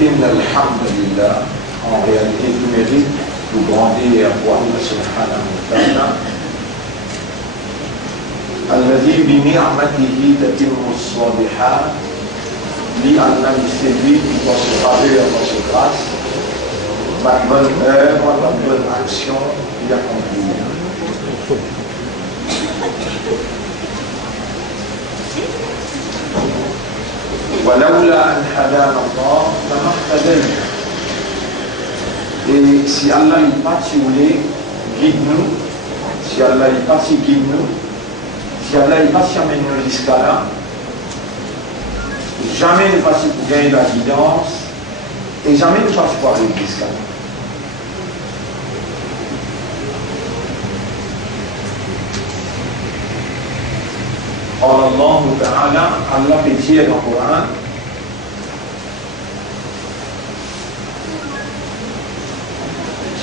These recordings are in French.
إن الحمد لله en réalité tout mérite pour grandir pour Allah subhanahu wa ta'ala الذي بنعمته تتم الصالحات لأن celui qui doit se faveur dans sa grâce la bonne œuvre, la bonne action y accomplir. ولولا أن هدانا الله لما اهتدينا. Et si Allah n'est pas si voulait, guide-nous. Si Allah n'est pas si guide-nous. Si Allah n'est pas si amène-nous jusqu'à là. Jamais ne pas si pour gagner la guidance. Et jamais ne pas si pour aller jusqu'à là. قال الله تعالى الله في dire dans le Coran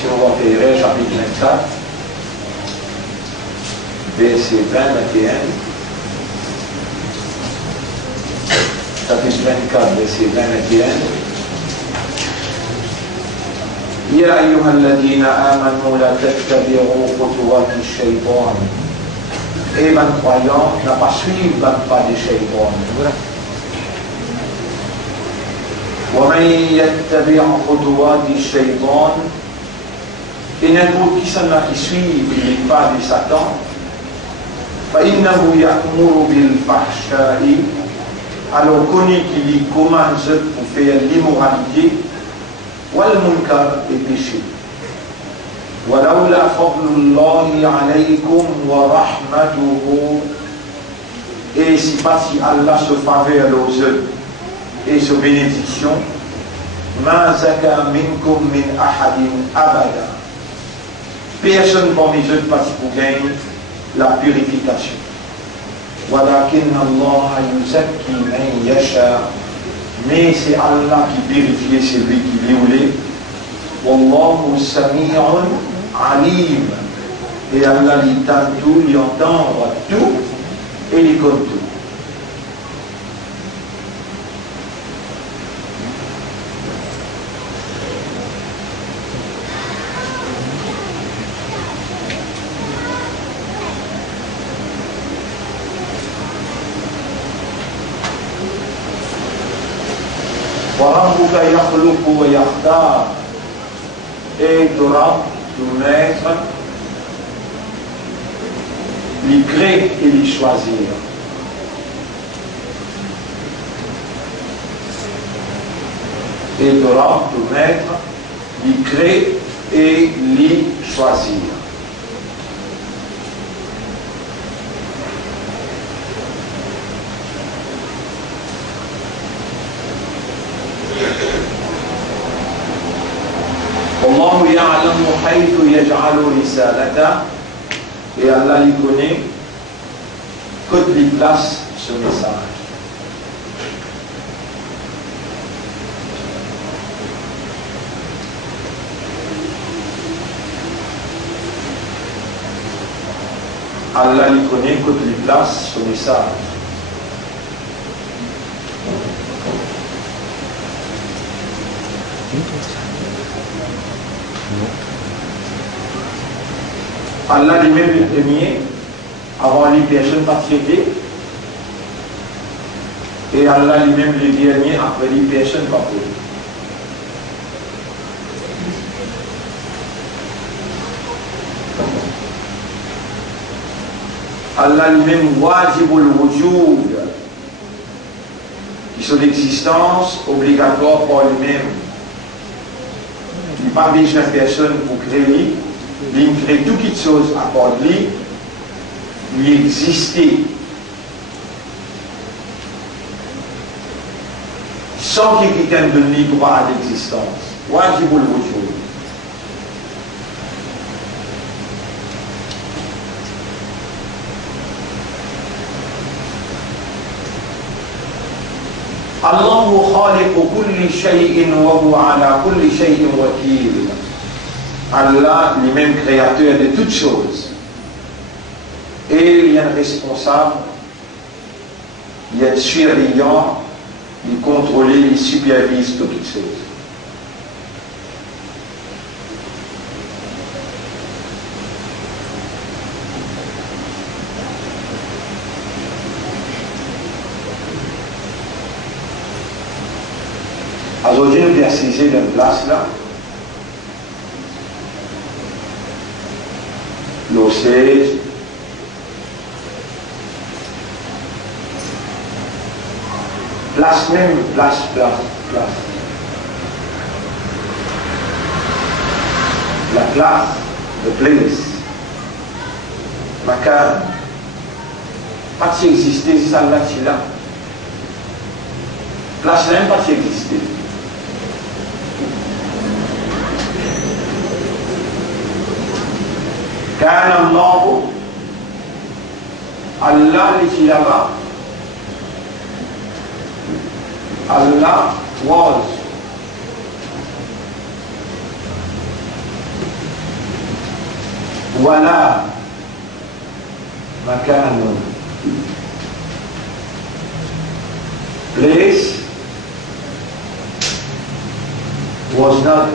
si on va faire chapitre 24 verset 20-21 chapitre 24 verset 20-21 يا أيها الذين آمنوا لا تتبعوا خطوات الشيطان et ben croyant n'a pas suivi le pas des shaytan. ومن يتبع خطوات الشيطان et n'importe qui s'en a qui suit les pas de Satan فإنه يأمر بالفحشاء alors connaît qu'il commence pour faire l'immoralité والمنكر et péché. ولولا فضل الله عليكم ورحمته et si pas si Allah se faveur aux eux et sa bénédiction ما زكى منكم من أحد أبدا personne parmi eux pas si pour gagner la purification ولكن الله يزكي من يشاء mais c'est Allah qui purifie celui qui voulait والله سميع Alim, et Allah il entend tout, il entend tout et il compte tout. وربك يخلق ويختار et Torah de mettre, les créer et les choisir. Et Torah de mettre, les créer et les choisir. الله يعلم حيث يجعل رسالته et Allah lui connaît toutes les places ce message. Allah lui connaît toutes les places ce message. Allah lui-même le premier, avant les personnes patriotiques, et Allah lui-même le dernier, après les personnes patriotiques. Allah lui-même, wajibul wujud, qui sont l'existence obligatoire pour lui-même. Il n'y a pas besoin de personne pour créer. Il crée toutes les choses à part de lui, lui exister sans que quelqu'un donne lui droit à l'existence. Wajibul wujud. الله خالق كل شيء وهو على كل شيء وكيل. Allah, lui-même créateur de toutes choses. Et il y a un responsable, il y a un surveillant, il contrôle, il supervise toutes choses. Aujourd'hui, nous avons assisté dans une place là. L'OCES, place même, place. La place, the place, Macan, pas si exister, c'est ça là. Place même pas si exister. كان الله اللي là-bas Allah was ولا مكان place was not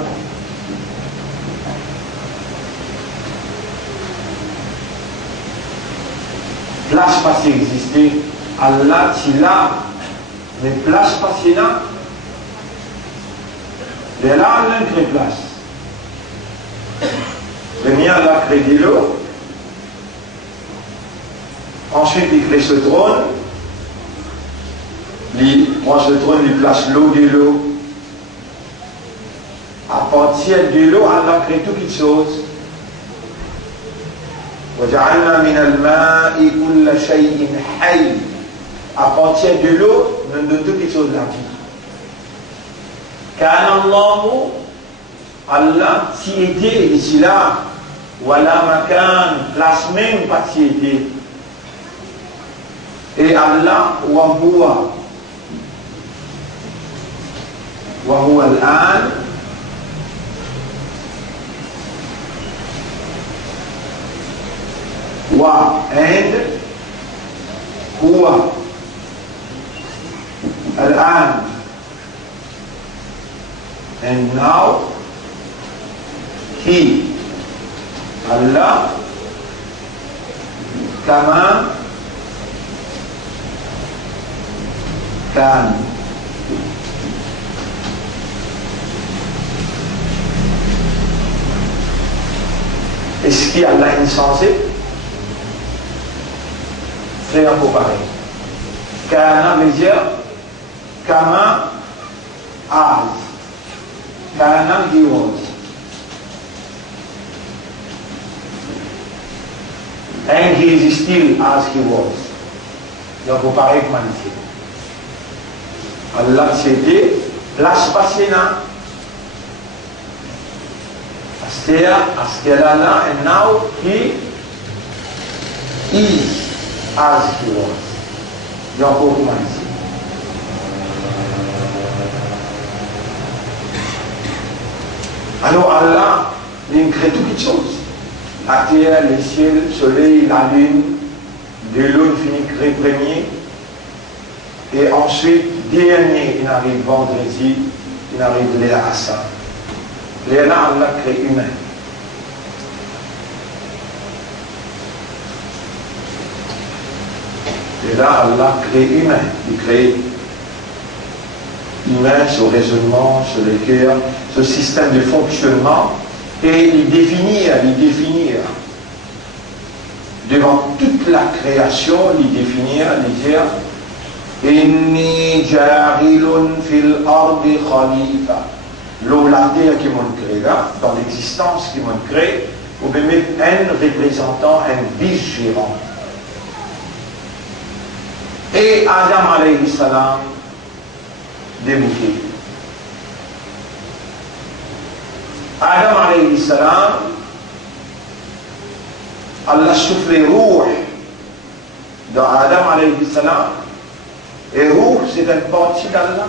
place passée existait, Allah là, mais place passée là, et là Allah crée place. Le mien Allah crée de l'eau, ensuite il crée ce trône, il prend ce trône, il place l'eau de l'eau. À partir de l'eau, Allah crée toutes les choses. وجعلنا من الماء كل شيء حي. À partir de l'eau, nous donnons toutes les choses de la vie. كان الله Allah s'y aidait ici là. Voilà makan, place même pas s'y aider. Et Allah وهو الآن and هو الآن and now he Allah كما كان. Est-ce qu'Allah est insensé? C'est un peu pareil. Kana veut dire Kama as. Kana he was. And he is still as he was. Donc vous pareil comme ici. Allah c'était place passée là. Askelala, and now he is as he was. Donc, on commence ici. Alors, Allah, il crée toutes les choses. La terre, le ciel, le soleil, la lune, de l'eau, il finit créer premier. Et ensuite, dernier, il arrive vendredi, il arrive les Assa. Et là, Allah crée humain. Et là, Allah crée humain. Il crée humain, ce raisonnement, ce cœur, ce système de fonctionnement, et il définit devant toute la création, il définir, il dire Inni ja'ilun fil ardi khalifa. L'eau, la terre qui m'ont créé là, dans l'existence qui m'ont créé, vous pouvez mettre un représentant, un vice-gérant. Et Adam alayhi salam débouté. Adam alayhi salam, Allah soufflé rouh dans Adam alayhi salam, et rouh c'est une partie d'Allah.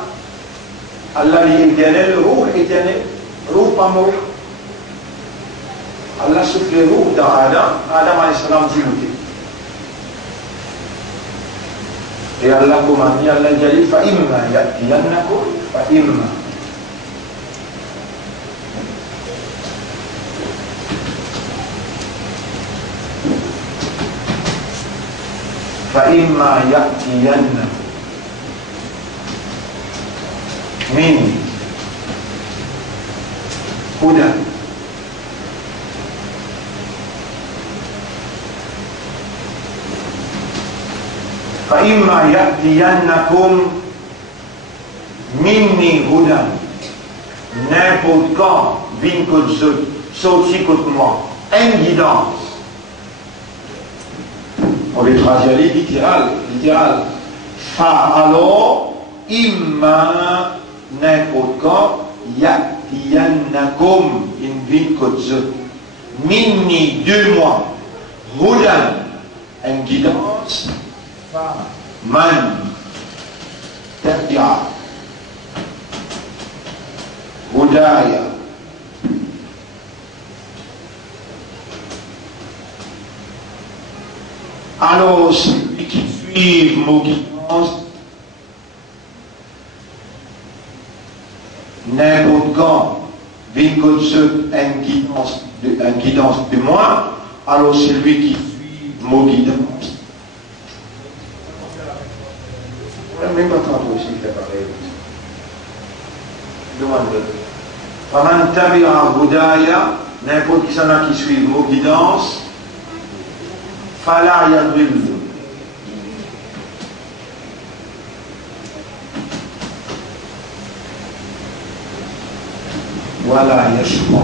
Allah est éternel, roux pas mort. Allah souffle roux dans Adam, Adam alayhi salam dit. Et Allah commande, Allah dit فَإِمَّا يَأْتِيَنَّكُمْ فَإِمَّا فإما يأتينكم مني هدى فإما يأتينكم مني هدى n'importe quand vient que sorti contre moi une guidance. On va traduire littéral. Alors, imma n'importe quand, ya'tiyannakum in vin kotze. Minni 2 mois. Hudan, une guidance. Man, tabi'a. Hudaya. Alors, celui qui suit mon guidance, n'importe quand, vient une guidance de moi, alors celui qui suit mon guidance, même pas tant aussi fait pareil. Demande. Faman tabi'a hudaya, n'importe qui s'en a qui suit mon guidance, فلا يضل ولا يشقى.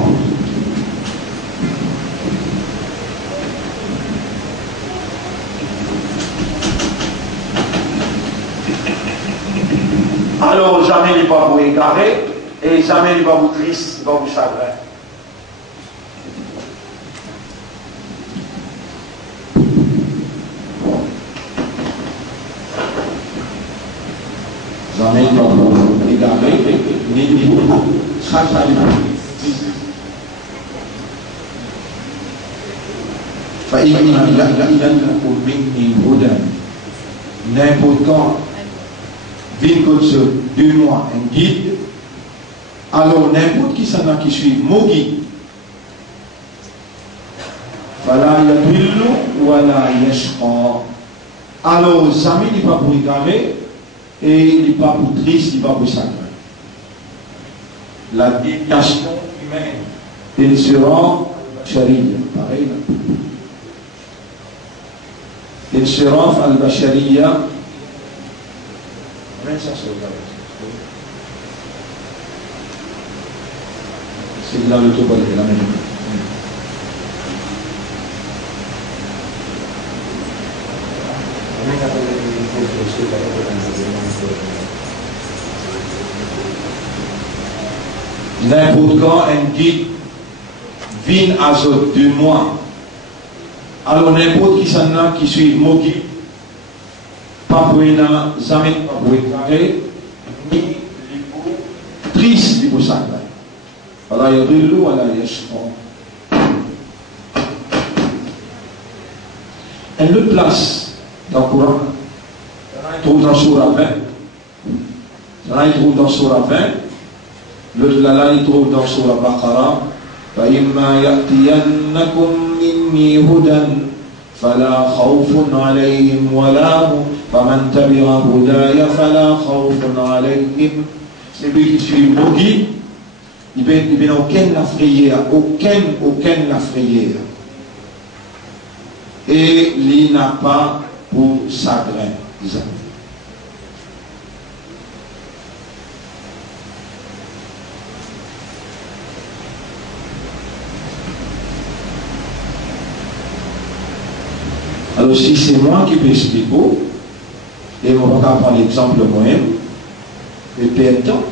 Alors jamais il n'est pas vous égaré et jamais il va vous triste, il va vous chagrin. Jamais pas vous égaré, ni chagrin. فإما يأتينكم مني هدى n'importe quand vient comme ça 2 mois un guide, alors n'importe qui s'en a qui suit mon guide, فلا يضل ولا يشقى, alors jamais il n'est pas pour égarer et il n'est pas pour triste, il n'est pas pour chagrin. La déviation humaine, il sera charia, pareil là. الانصراف البشرية c'est là le tout bon la même. N'importe quand un guide vient à ce 2 mois. Alors n'importe qui s'en a qui suit mon guide, pas pour jamais pas pour éclairer, ni triste du sacré. Voilà, il y a de l'eau, voilà, il y a une autre place dans le Coran, il trouve dans Surah 20, il trouve dans Surah 20, l'autre là, il trouve dans Surah Baqarah, فإما يأتينكم مني هدى فلا خوف عليهم ولا هم فمن تبع هداي فلا خوف عليهم. Celui qui suit mon guide, il n'a aucune la frayère, aucune la frayère. Et il n'a pas pour chagrin. Alors si c'est moi qui peux expliquer, et on va prendre l'exemple moi-même, et perdre temps.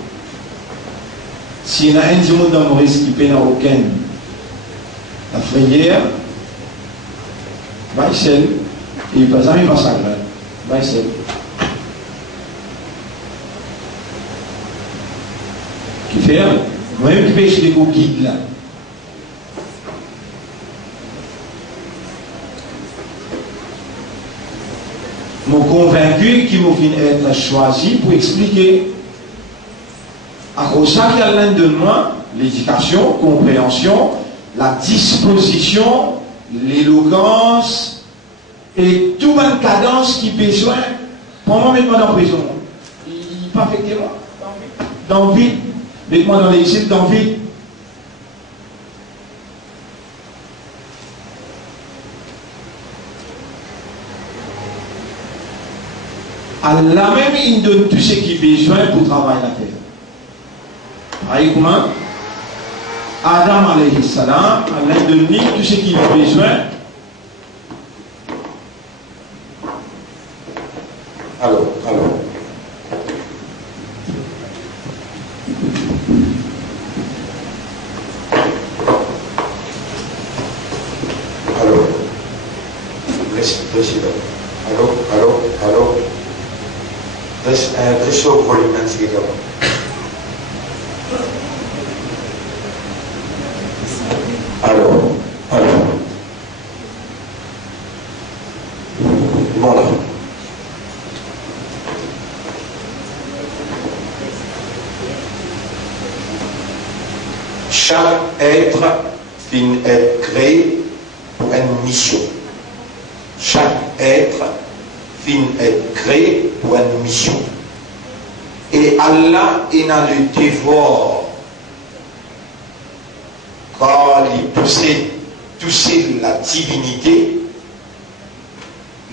S'il y a un du monde dans Maurice qui n'a aucun la frayère, va seul, et il ne va jamais pas s'agréer, va seul. Qui fait, moi-même qui peux expliquer au guide là. Mon convaincu qu'il vient être choisi pour expliquer. À cause de ça qu'il y a l'un de moi, l'éducation, compréhension, la disposition, l'éloquence et toute une cadence qui besoin pendant mettre-moi dans la prison. Il pas affecté moi. Dans le vide. Mettez-moi dans l'exil, dans le vide. Allah même, il donne tout ce qu'il a besoin pour travailler la terre. Voyez comment Adam alayhi salam, Allah donne tout ce qu'il a besoin. Alors. Président. Allô. Er is zo voor die mensen gekomen. Allô. Voilà. Chaque être finit être créé pour une mission. Chaque être finit être créé pour une mission. Et Allah il a le devoir, quand il possède la divinité,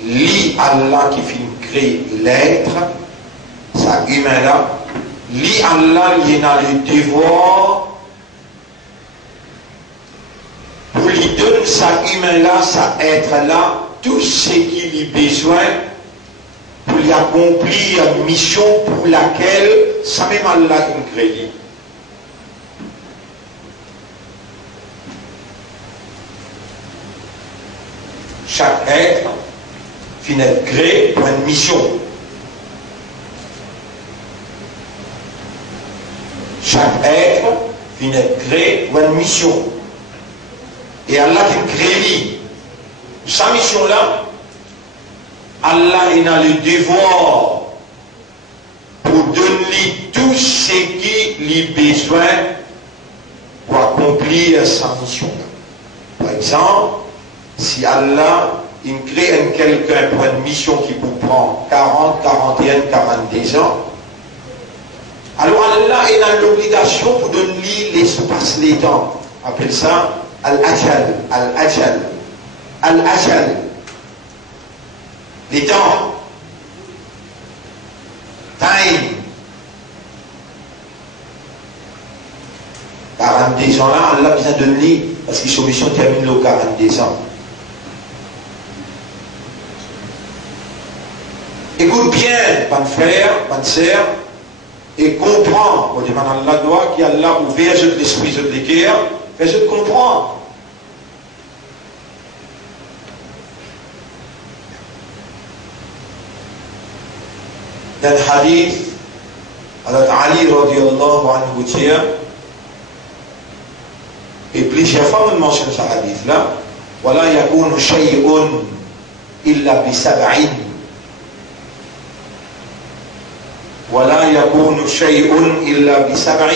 lui Allah qui finit créer l'être, ça humain là, lui Allah il a le devoir pour lui donner ça humain là, ça être là, tout ce qu'il a besoin pour y accomplir une mission pour laquelle ça même Allah a créé. Chaque être finit créé pour une mission. Chaque être finit créé pour une mission. Et Allah qui crée sa mission là, Allah il a le devoir pour donner tout ce qu'il a besoin pour accomplir sa mission. Par exemple, si Allah il crée quelqu'un pour une mission qui vous prend 40, 41, 42 ans, alors Allah il a l'obligation pour donner l'espace, les temps. On appelle ça Al-Ajal. Al-Ajal. Al-Ajal. Les temps. Time. 42 ans là, Allah vient de donner, parce que son mission termine le 42 ans. Écoute bien, mon frère, mon sœur, et comprends. On demande à Allah doit qui Allah ouvert l'esprit de l'équerre, mais je comprends. Dans le hadith, Ali radiallahu anhu tient, et plusieurs fois on mentionne ce hadith là, ولا يكون شيء إلا بسبع ولا يكون شيء إلا بسبع.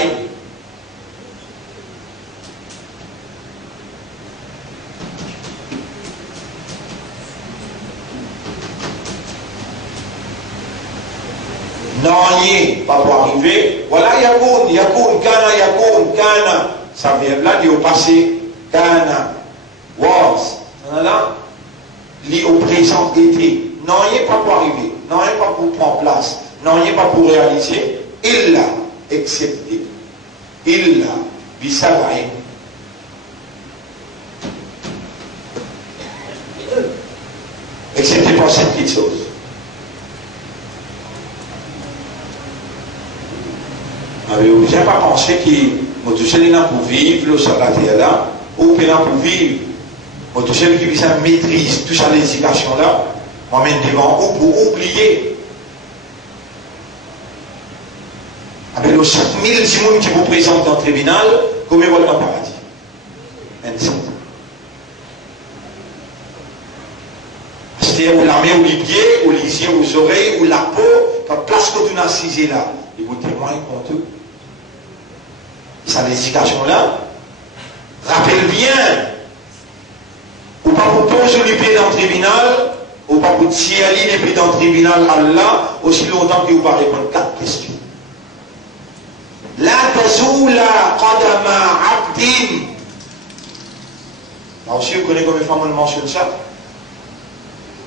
Non, pas pour arriver. Voilà, yakoun, kana. Ça vient là, dit au passé, kana, was. Là, lit au présent, été. Non, pas pour arriver. Non, pas pour prendre place. Non, pas pour réaliser. Illa, excepté. Illa, bisab'in. Excepté pour cette petite chose. Vous n'avez pas pensé que vous êtes là pour vivre, sur la terre là, ou que là pour vivre, vous êtes qui maîtrise toute cette éducation là, moi-même devant, ou pour oublier. Avec les 7000 personnes qui vous présentent dans le tribunal, combien vous êtes dans le paradis? 27. C'est-à-dire, la main ou les pieds, ou les yeux, aux oreilles, ou la peau, quand place que tu as assisé là, et vous témoignez contre eux. Ça, l'éducation là, rappelle bien, ou pas pour poser les pieds dans le tribunal, ou pas pour tirer les pieds dans le tribunal Allah, aussi longtemps que vous ne répondre à 4 questions. La tazoula qadama abdin. Là aussi, vous connaissez combien de fois on mentionne ça?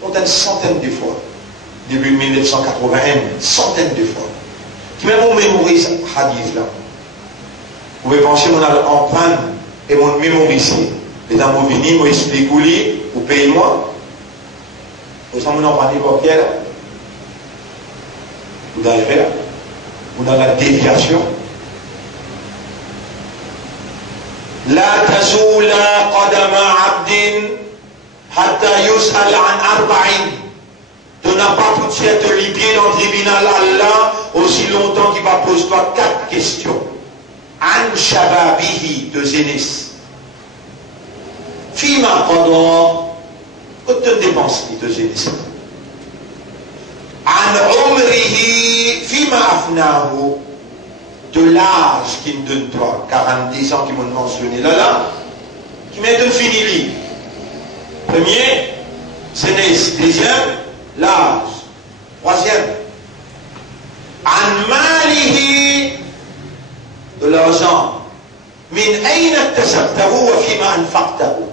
On a une centaine de fois. Début 1981, une centaine de fois. Qui même on mémorise ce hadith là. Vous pouvez penser qu'on a l'empreinte et on mémorise. Les amours venus, moi explique ou paye-moi. Vous savez, on en parle n'importe quel. Ou dans l'erreur, ou dans la déviation. La tazoula qadama abdin hatta yus'al an arba'in. Tu n'as pas pu te libérer dans le tribunal Allah aussi longtemps qu'il va poser toi 4 questions. An shababihi de zénis. Fima qadra. Que tu dépenses de zénis. An umrihi fima afnahu. De l'âge qu'il me donne toi, 40 ans qui m'ont mentionné là, qui m'a donné fini. Premier, zénis. Deuxième, l'âge. Troisième, an malihi, de l'argent. Min ayna tasabtahu wa fima anfaqtahu.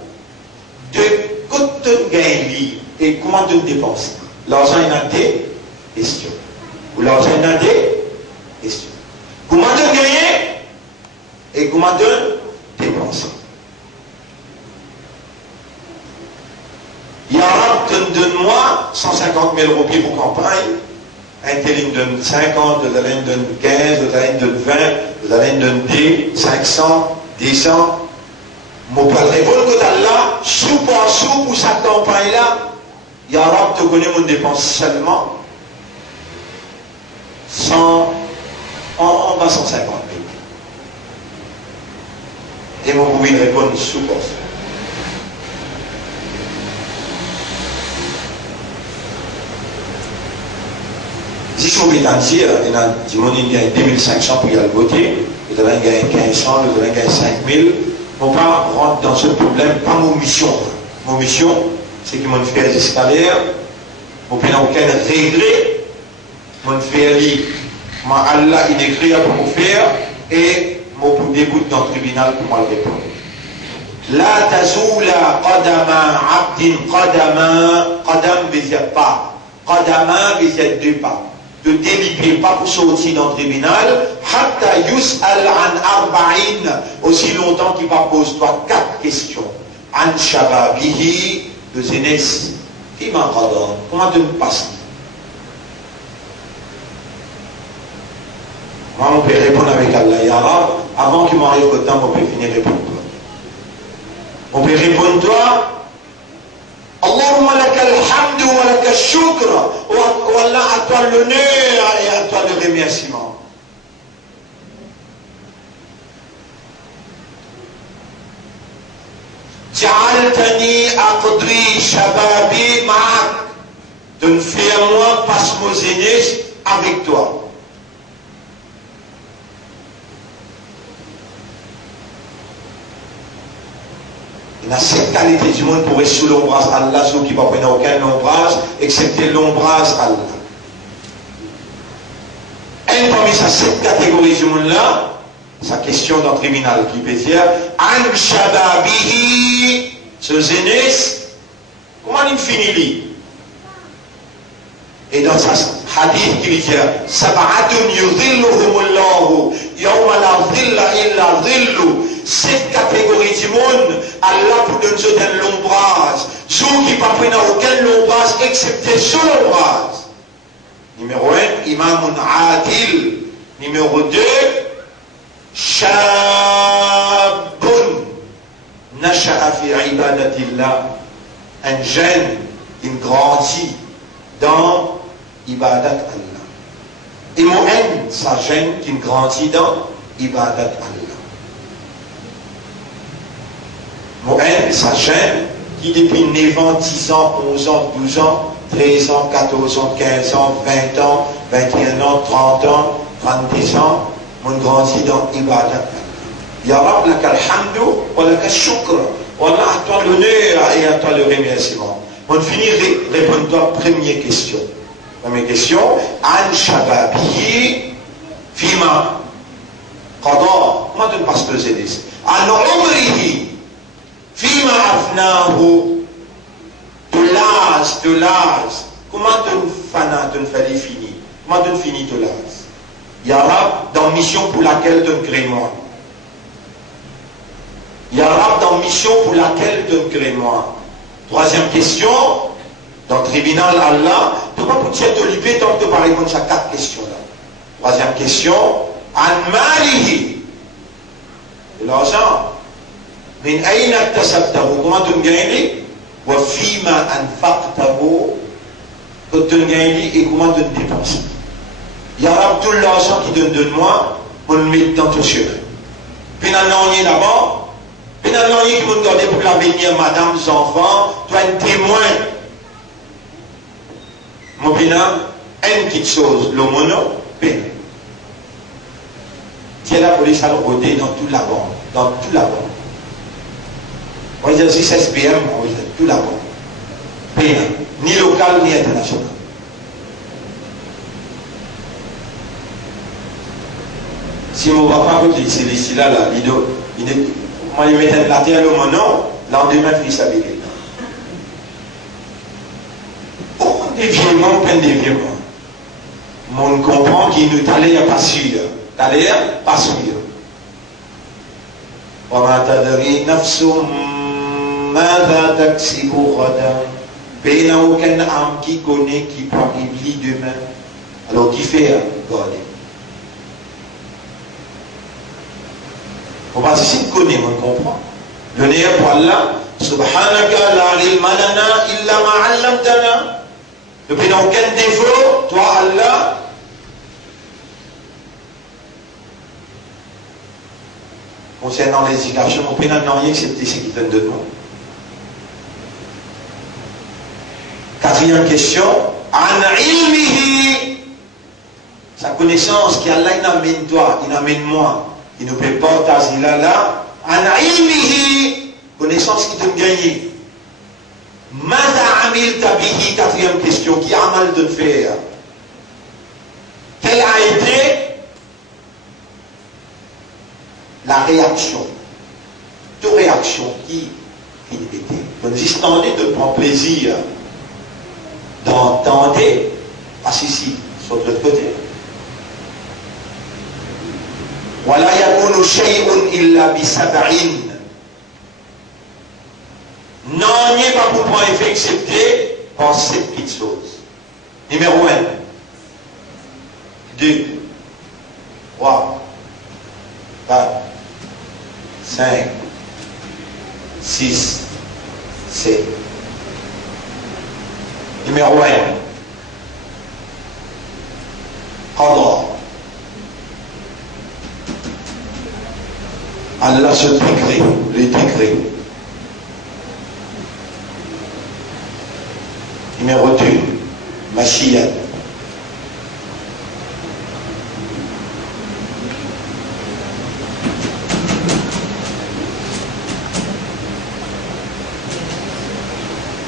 De quoi tu gagnes et comment tu dépenses. L'argent il a des questions. Ou l'argent il a des questions. Comment tu gagnes et comment tu dépenses. Ya Rab, donne-moi 150 000 roupies pour campagne. Un tel me donne 50, l'autre me donne 15, l'autre me donne 20, l'autre me donne 10, 500, 10 ans. Mon père répond que Allah, sous par sous pour sa campagne là, Ya Rab, tu connais mon dépense seulement 100, en bas 150 000. Et mon pouvait répondre sous par sous. Si je suis entier, il y a des gens qui gagnent 2500 pour y aller voter, les autres gagnent 1500, les autres gagnent 5000. On va rentrer dans ce problème, pas mon mission. Mon mission, c'est qu'ils m'ont fait les escaliers, mon n'a aucun regret, mon fait aller, Allah il écrit pour me faire, et mon pour début dans le tribunal pour moi le répondre. La tazoula qadama abdin qadam veut pas, qadama veut 2 pas. De délibérer pas pour sortir dans le tribunal, hatta yus'al an arba'in, aussi longtemps qu'il va poser toi 4 questions. An shababihi, de zénès, fima qadar, comment tu me passes? Moi, on peut répondre avec Allah, Ya Rab, avant qu'il m'arrive au temps, on peut finir répondre toi. On peut répondre toi, Allahumma lakal hamdu wa lakal shukr, wa Allah à toi l'honneur et à toi le remerciement. Ja'altani aqdri shababi ma'ak, de me faire moi passe mon zénith avec toi. Il y a 7 qualités du monde pour être sous l'ombrage Allah, ceux qui ne prennent aucun ombrage, excepté l'ombrage Allah. Et parmi ces 7 catégories du monde-là, sa question dans le tribunal qui peut dire An shababihi, ce zénith, comment il finit? Et dans sa hadith qui dit Sab'atun yudhilluhumullahu yawma la dhilla illa dhillu. 7 catégories du monde, Allah pour donner de l'ombrage. Ceux qui ne prennent aucun ombrage excepté son ombrage. Numéro 1, Imamun Adil. Numéro 2, Shabun Nasha'a fi ibadatillah. Un jeune qui grandit dans ibadat Allah. Et mon haine, sa jeune qui grandit dans ibadat Allah. Mohamed, sa chaîne, qui depuis 9 ans, 10 ans, 11 ans, 12 ans, 13 ans, 14 ans, 15 ans, 20 ans, 21 ans, 30 ans, 32 ans, mon grandit dans Ibadat. Ya Rab, laka alhamdu, wa laka shukr. Allah, à toi l'honneur et à toi le remerciement. On finit répondre à la première question. Première question, An Shababi, Fima, Qadar, comment tu passes le zélis? An Umrihi, Fima Afnahu, de l'âge, comment tu fais fini? Comment tu finis de l'âge? Ya Rab, dans mission pour laquelle tu crées moi. Ya Rab, dans mission pour laquelle tu crées moi. Troisième question, dans le tribunal Allah, tu ne peux pas te lever tant que tu vas répondre à 4 questions-là. Troisième question, An Malihi, l'argent. Min ayna iktasabtahu, comment tu gagnes? Wa fima anfaqtahu, que tu gagnes et comment tu dépenses. Ya Rab, tout l'argent qui te donne-moi, on le met dans ton chemin. Puis on est là-bas. Finalement, il faut garder pour l'avenir, madame, enfants, toi, un témoin. Mon bilan, une petite chose, le mono, bien. Tiens la police à l'ôter dans toute la banque. Dans toute la banque. On va dire 6 SPM, on va dire toute la banque. Bien. Ni local, ni international. Si on ne va pas côté ici, là, il est. Moi, je mettais la terre au nom, l'endemain, il s'habillait. Oh, déviement, plein déviement. On comprend qu'il nous allait pas sûr. T'allais pas sûr. وما تدري نفس ماذا تكسب غدا. Il n'y a aucun âme qui connaît, qui peut oublier demain. Alors, qui fait garder? Si on connaît, on comprend. L'honneur pour Allah, Subhanaka la ilma lana illa ma 'allamtana. Depuis n'a aucun défaut, toi Allah. Concernant l'éducation, on peut n'en rien excepté ce qui donne de nous. Quatrième question, An ilmihi. Sa connaissance qui Allah il amène toi, il amène moi. Il ne peut pas partager là, an ilmihi, connaissance qui te gagne. Mada amil tabihi, quatrième question, qui a mal de faire. Quelle a été la réaction? Toute réaction qui était. Donc, si tu de prendre plaisir d'entendre, passe ici, sur l'autre côté. ولا يكون شيء إلا بسبع. Non, il n'y a pas pour moi effet excepté par 7 petites choses. Numéro 1, 2, 3, 4, 5, 6, 7. Numéro 1, Qadar. Allah se décret, les décrets. Numéro 2, Mashiach.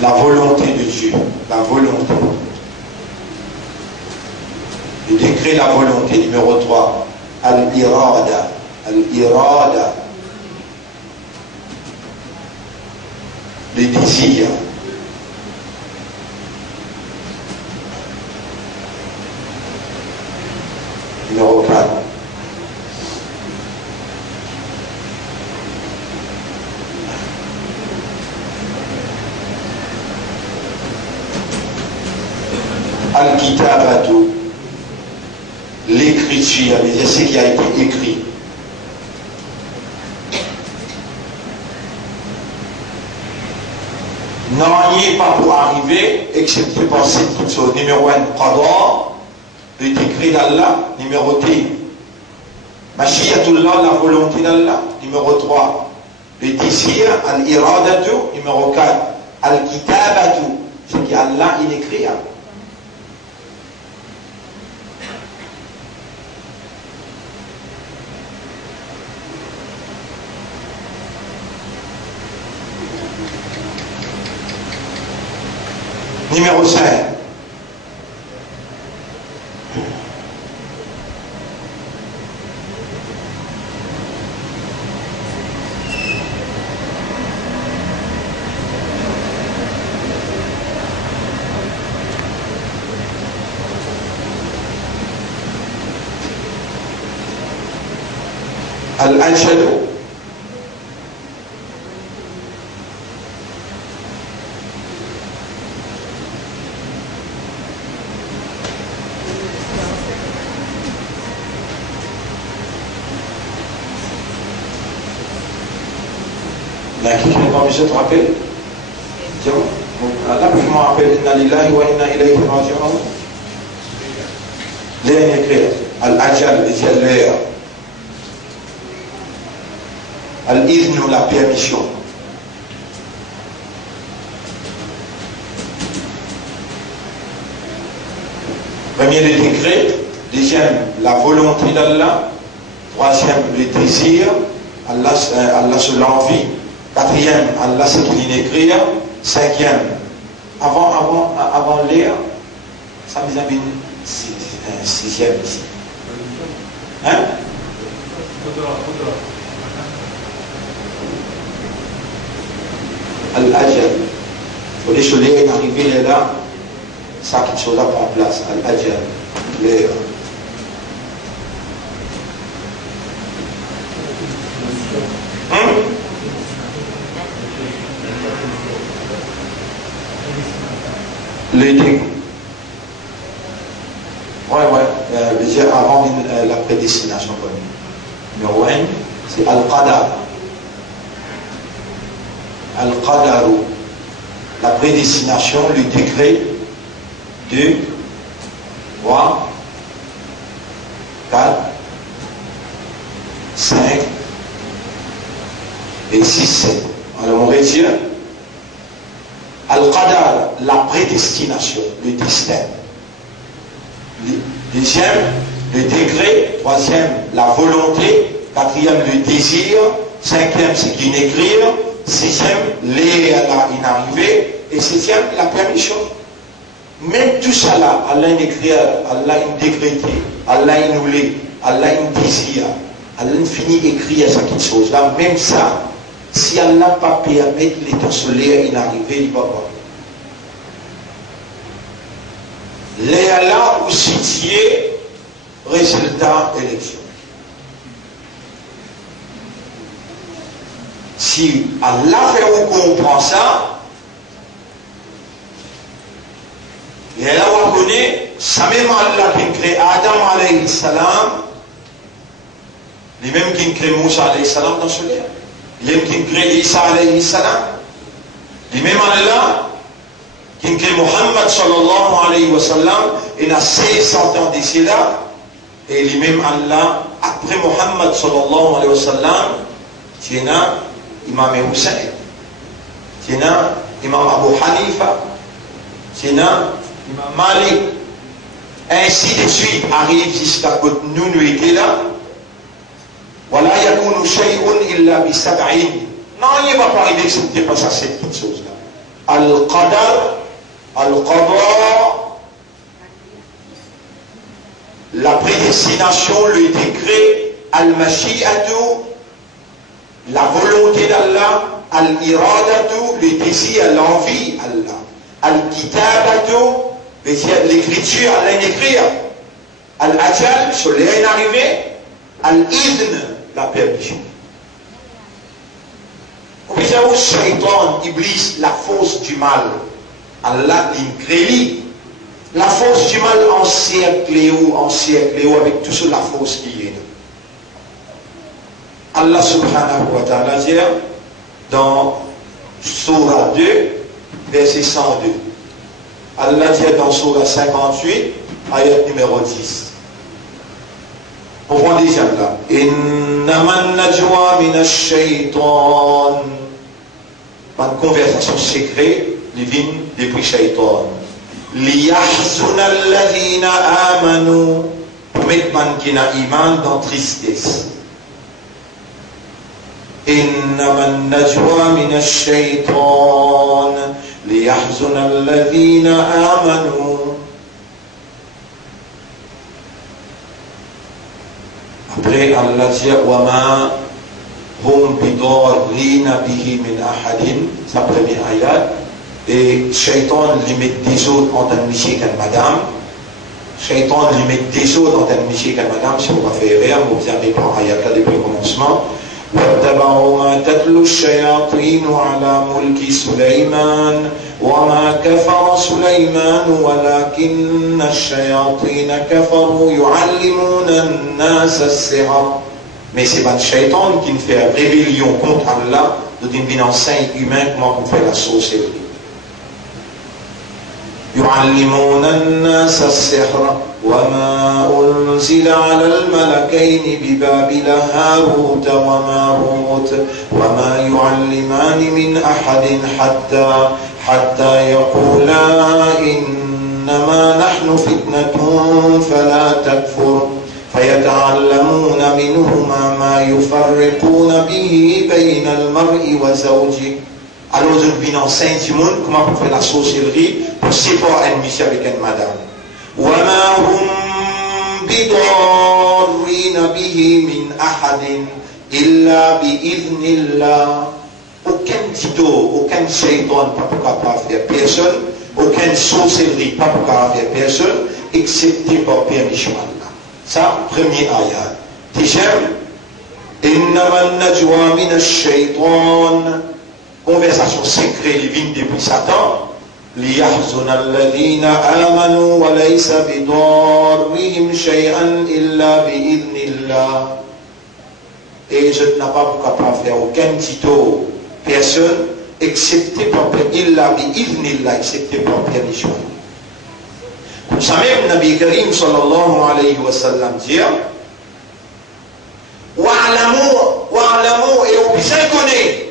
La volonté de Dieu, la volonté. Le décret, la volonté. Numéro 3, Al-Irada. Al-Irada, les désirs. Numéro 4, Al-Kitabatu, l'écriture, ce qui a été écrit. Non, il n'y a pas pour arriver, excepté par cette petite chose. Numéro 1, Qadar, le décret d'Allah. Numéro 2, Mashiatullah, la volonté d'Allah. Numéro 3, le désir, Al-Iradatu. Numéro 4, Al-Kitabatu, c'est qu'Allah il écrit. Numéro 5. Al-Ajal. Qui n'est pas obligé de rappeler. C'est bon. Là, je me rappelle Inna lillahi wa inna ilayhi raji'un. L'air écrit Al-Ajal, l'air. Al-Izn, la permission. Premier, le décret. Deuxième, la volonté d'Allah. Troisième, le désir. Allah sur l'envie. Quatrième, Allah c'est qu'il écrit. Cinquième, avant l'air, ça nous amène un sixième ici. Hein? Al-Ajal. Pour les soleils est arrivé là, ça quelque chose à prendre place. Al-Ajal. L'air. Les deux. Ouais. Avant la prédestination. Numéro 1, c'est Al-Qadar. Al-Qadaru. La prédestination, le décret. 2, 3, 4, 5 et 6, 7. Alors on retire. Al-Qadar, la prédestination, le destin. Deuxième, le décret. Troisième, la volonté. Quatrième, le désir. Cinquième, c'est qu'il écrire. Sixième, l'inarrivé. Et septième, la permission. Même tout ça là, Allah il écrit, Allah il décrété, Allah il nous l'est, Allah il désire, Allah il finit d'écrire ça quelque chose là. Même ça, si Allah n'a pas permis l'état solaire inarrivé, il va pas. Les là où situé résultat élection. Si Allah fait vous comprendre ça, et là on connaît, ça même Allah qui crée Adam alayhi salam, les mêmes qui crée Moussa alayhi salam dans ce lien, les mêmes qui crée Isa alayhi salam, les mêmes Allah qui crée Muhammad sallallahu alayhi wa sallam, il a 600 ans d'ici là, et les mêmes Allah, après Muhammad sallallahu alayhi wa sallam, il y a Imam Hussein, il y a Imam Abu Hanifa, il y a Imam Malik, ainsi de suite, arrive jusqu'à que nous étions là. Voilà, yakunu shay'un illa bi sab'in. Non, il ne va pas arriver que ce n'était pas ça, cette petite chose-là. Al-Qadar, Al-Qadar, la prédestination, le décret, Al-Mashi'atu, la volonté d'Allah, Al-Iradatu, le désir, l'envie, Allah. Al-Kitabatu, l'écriture, Allah l'écrire. Al-Ajal, soleil arrivé. Al-Idn, la permission. Vous savez, Shaitan, Iblis, la force du mal. Allah l'incrélie. La force du mal encerclée ou avec tout ce la force qui est. Allah subhanahu wa ta'ala dit dans Surah 2, verset 102. Allah dit dans Surah 58, ayat numéro 10. On voit déjà là. Innaman najwa minash shaytan. Une conversation secrète, divine depuis Shaitan. Liyahzuna alladhina amanu, pour mettre man qui n'a iman dans tristesse. إنما النجوى من الشيطان ليحزن الذين آمنوا. Après Allah dit وما هم بضارين به من أحد, sa première ayat. Et Shaitan lui met des autres en tant que madame. Shaitan lui met des autres en tant que madame. Si on va faire rire, vous avez pas ayat là depuis le commencement. واتبعوا ما تتلو الشياطين على ملك سليمان وما كفر سليمان ولكن الشياطين كفروا يعلمون الناس السحر. Mais c'est pas le Shaitan qui fait rébellion contre Allah, de deviner un saint humain comment on fait la sorcellerie. يعلمون الناس السحر وما أنزل على الملكين ببابل هاروت وماروت وما يعلمان من أحد حتى يقولا إنما نحن فتنة فلا تكفر فيتعلمون منهما ما يفرقون به بين المرء وزوجه. Alors je vis dans saint du monde, comment on fait la sorcellerie pour séparer un monsieur avec une madame. وَمَا هُمْ بِضَارِّينَ بِهِ مِنْ أَحَدٍ إِلَّا بِإِذْنِ اللَّهِ. Aucun tuto, aucun shaitan pas capable de faire personne, aucune sorcellerie pas capable de faire personne, excepté par permission d'Allah. Ça, premier ayat. Deuxième, إِنَّمَا النَّجْوَى مِنَ الشَّيْطَانِ. Conversation secrète divine depuis Satan. ليحزن الذين آمنوا وليس بضارهم شيئا إلا بإذن الله. Et je n'ai pas capable de faire aucun tuto personne excepté par إلا بإذن الله, excepté par permission. Comme ça même Nabi Karim sallallahu alayhi wa sallam dit wa'alamu, et on bien connaît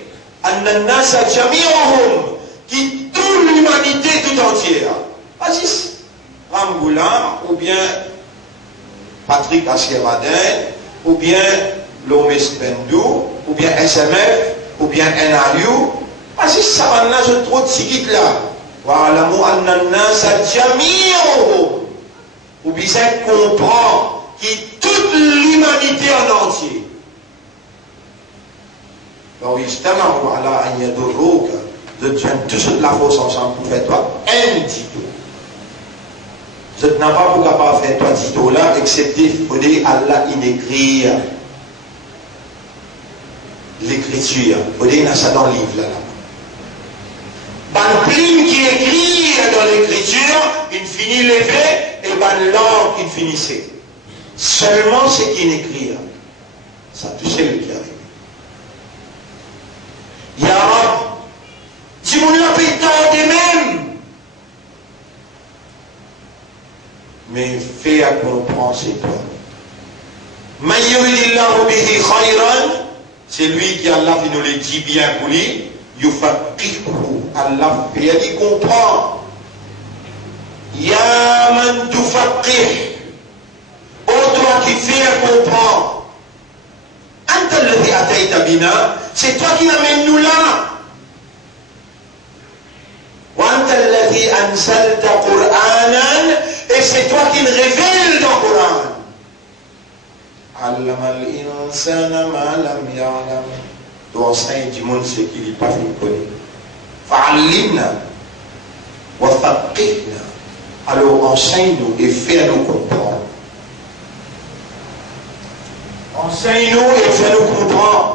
أن الناس جميعهم, qui toute l'humanité tout entière, pas juste Ramboula, ou bien Patrick Assier-Madin, ou bien Lomes Bendou, ou bien SMF, ou bien NRU, pas juste ça, maintenant je trouve de sigit là. Voilà, أن الناس جميعهم, ou bien comprend qui toute l'humanité en entier. Donc, justement, voilà, il y a deux roues, de toute la force ensemble pour faire toi un titre. Je n'ai pas pour capable faire toi titre là, excepté pour dire Allah il écrit l'écriture. Pour dire ça dans le livre là. Ban plume qui écrit dans l'écriture, il finit levé et ban langue il finissait. Seulement ce qui écrit. Ça touche le qui arrive. Ya Rab, si mon appétant de même, mais fais à comprendre c'est toi. Mayyuridillahu bihi khayran, c'est lui qui Allah qui nous le dit bien pour lui, yufaqihu, Allah fait lui comprendre. Ya man tufaqih, ô toi qui fais à comprendre. C'est toi qui l'amènes nous là. Et c'est toi qui le révèles dans le Coran. Tu enseignes du monde ce qu'il n'est pas fait connaître. Alors enseigne-nous et fais-nous comprendre. Enseigne-nous et fais-nous comprendre.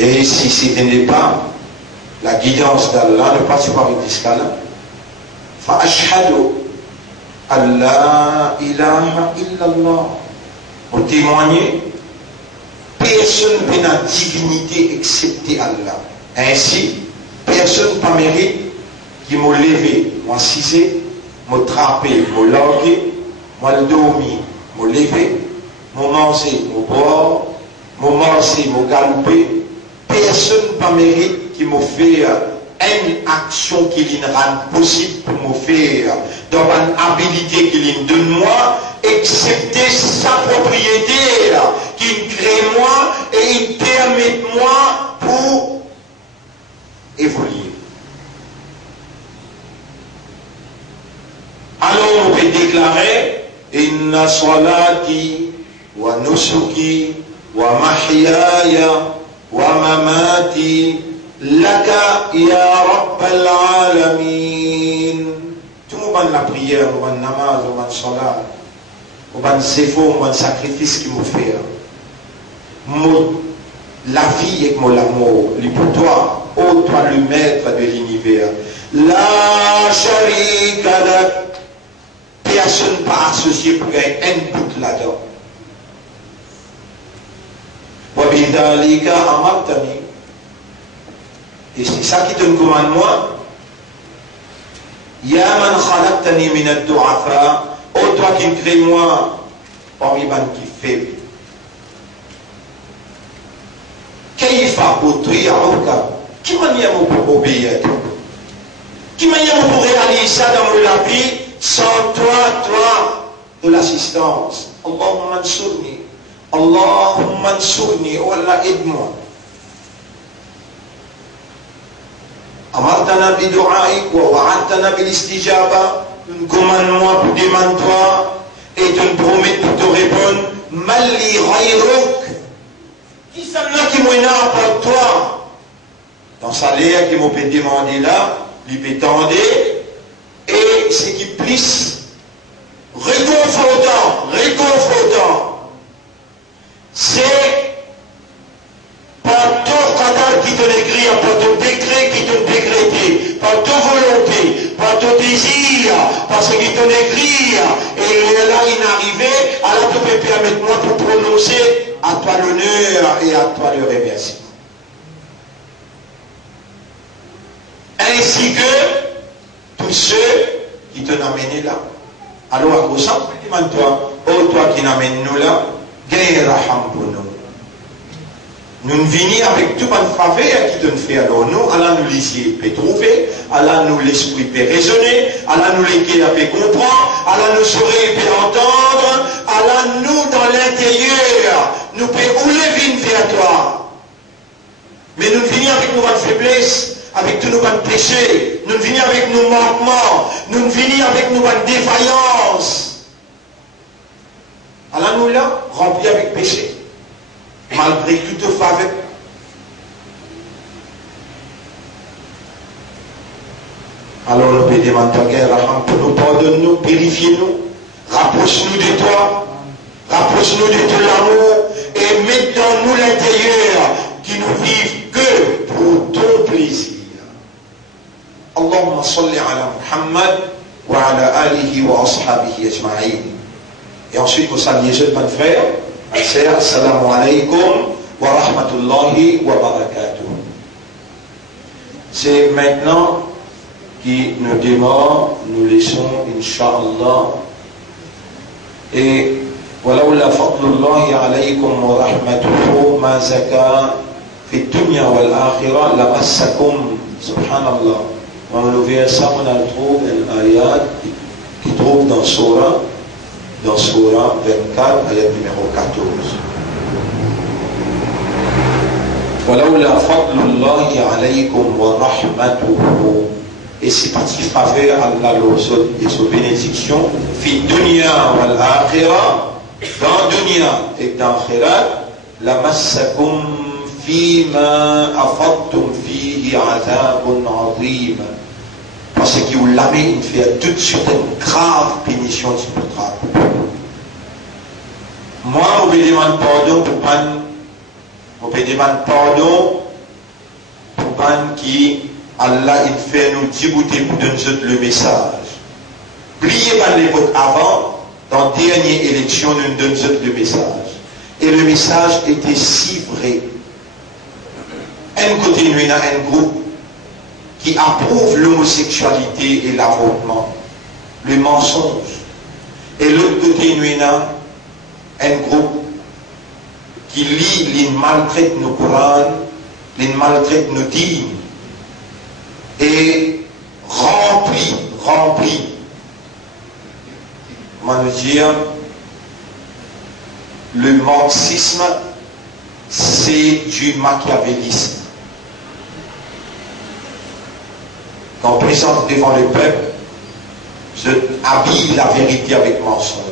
Et si ce n'est pas la guidance d'Allah, ne passe pas avec l'escalade. Fa'ashhadu an la ilaha illallah. Pour témoigner, personne n'a dignité excepté Allah. Ainsi, personne ne mérite qui m'a levé, m'a cisé, me trapper, me larguer, me dormir, me lever, me manger, me boire, me marcher, me galoper. Personne ne mérite qui me fait une action qui lui rend possible pour me faire dans une habilité qui lui donne moi, excepté sa propriété qui me crée moi et il permet moi pour évoluer. Alors on peut déclarer inna salati wa nusuki wa mahyaya wa mamati laka ya rabbal alamin. Tout le monde la prière, le monde namaz, le monde salat, le monde zévo, le monde sacrifice qui me fait. La vie et l'amour, les pour toi, ô toi le maître de l'univers. La sharika lak. Personne pas associé pour gagner un bout là-dedans. Wabidalika amartani. Et c'est ça qui donne commandement. Ya man khalaqtani min ad-du'afa. Oh toi qui me crée moi parmi les qui fait. Kayfa uti'uka. Qui manière pour obéir? Qui manière pour réaliser ça dans la vie? Sans toi, de l'assistance. Allahumma ansurni. Allahumma ansurni. Oh Allah, aide-moi. Amartana bi du'aik wa wa'adtana bil istijaba. Commande-moi pour demander-toi et te promets pour te répondre. Malli ghayruk. Qui s'amène qui m'énerve pour toi? Dans sa lettre qui m'a fait demander là, lui peut tendre. Et ce qui puisse réconfortant, c'est par ton cadavre qui te écrit, par ton décret qui te décrété, par ta volonté, par ton désir, par ce qui te écrit, et là il est arrivé, alors tu peux permettre moi pour prononcer à toi l'honneur et à toi le remerciement. Ainsi que tous ceux qui t'ont amené là. Alors, au centre, demande-toi, oh toi qui n'amènes nous là, gagne raham pour nous. Nous ne venons avec tout le faveur qui te fait. Alors nous, Allah nous l'isier peut trouver, Allah nous l'esprit peut raisonner, Allah nous l'équerre peut comprendre, Allah nous oreilles peut entendre, Allah nous dans l'intérieur, nous peut rouler vine vers toi. Mais nous venons avec nos faiblesses, avec tous nos péchés, nous venons avec nos manquements, nous venons avec nos défaillances. Allah nous l'a rempli avec péché. Malgré toute faveur. Alors nous peut demander pour nous pardonne-nous, purifie-nous, rapproche-nous de toi, rapproche-nous de ton amour et mets dans nous l'intérieur qui nous vive que pour ton plaisir. Allahumma salli ala Muhammad wa ala alihi wa ashabihi ajma'in. Et ensuite, vous saluez les jeunes frères. Assalamu alaikum wa rahmatullahi wa barakatuh. C'est maintenant qui nous démarre, nous laissons, Inch'Allah. Et ولولا فضل الله عليكم ورحمته ما زكى في الدنيا والآخرة لمسكم سبحان الله. On le verset, on trouve un ayat qui trouve dans Surah 24, ayat numéro 14. ولولا فضل الله عليكم ورحمته. Et c'est parti faveur Allah et sa bénédiction, fi dunya wal akhirah, dans dunya et dans akhirat, lamassakum fima afadtum fihi azabun azim. Parce que vous l'avez fait tout de suite une grave pénition du contrat. Moi, je vous demande pardon pour pan, je vous demande pardon pour pan qui Allah il fait nous débouter pour donner le message. Pliez par l'époque avant, dans la dernière élection, nous donnons le message. Et le message était si vrai. Un côté, nous avons un groupe qui approuve l'homosexualité et l'avortement. le mensonge. Et l'autre côté, nous avons un groupe qui lit, les maltraite nos Coran, les maltraite nos dîmes, et remplit, comment nous dire, le marxisme, c'est du machiavélisme. Quand on présente devant le peuple, je habille la vérité avec mensonge.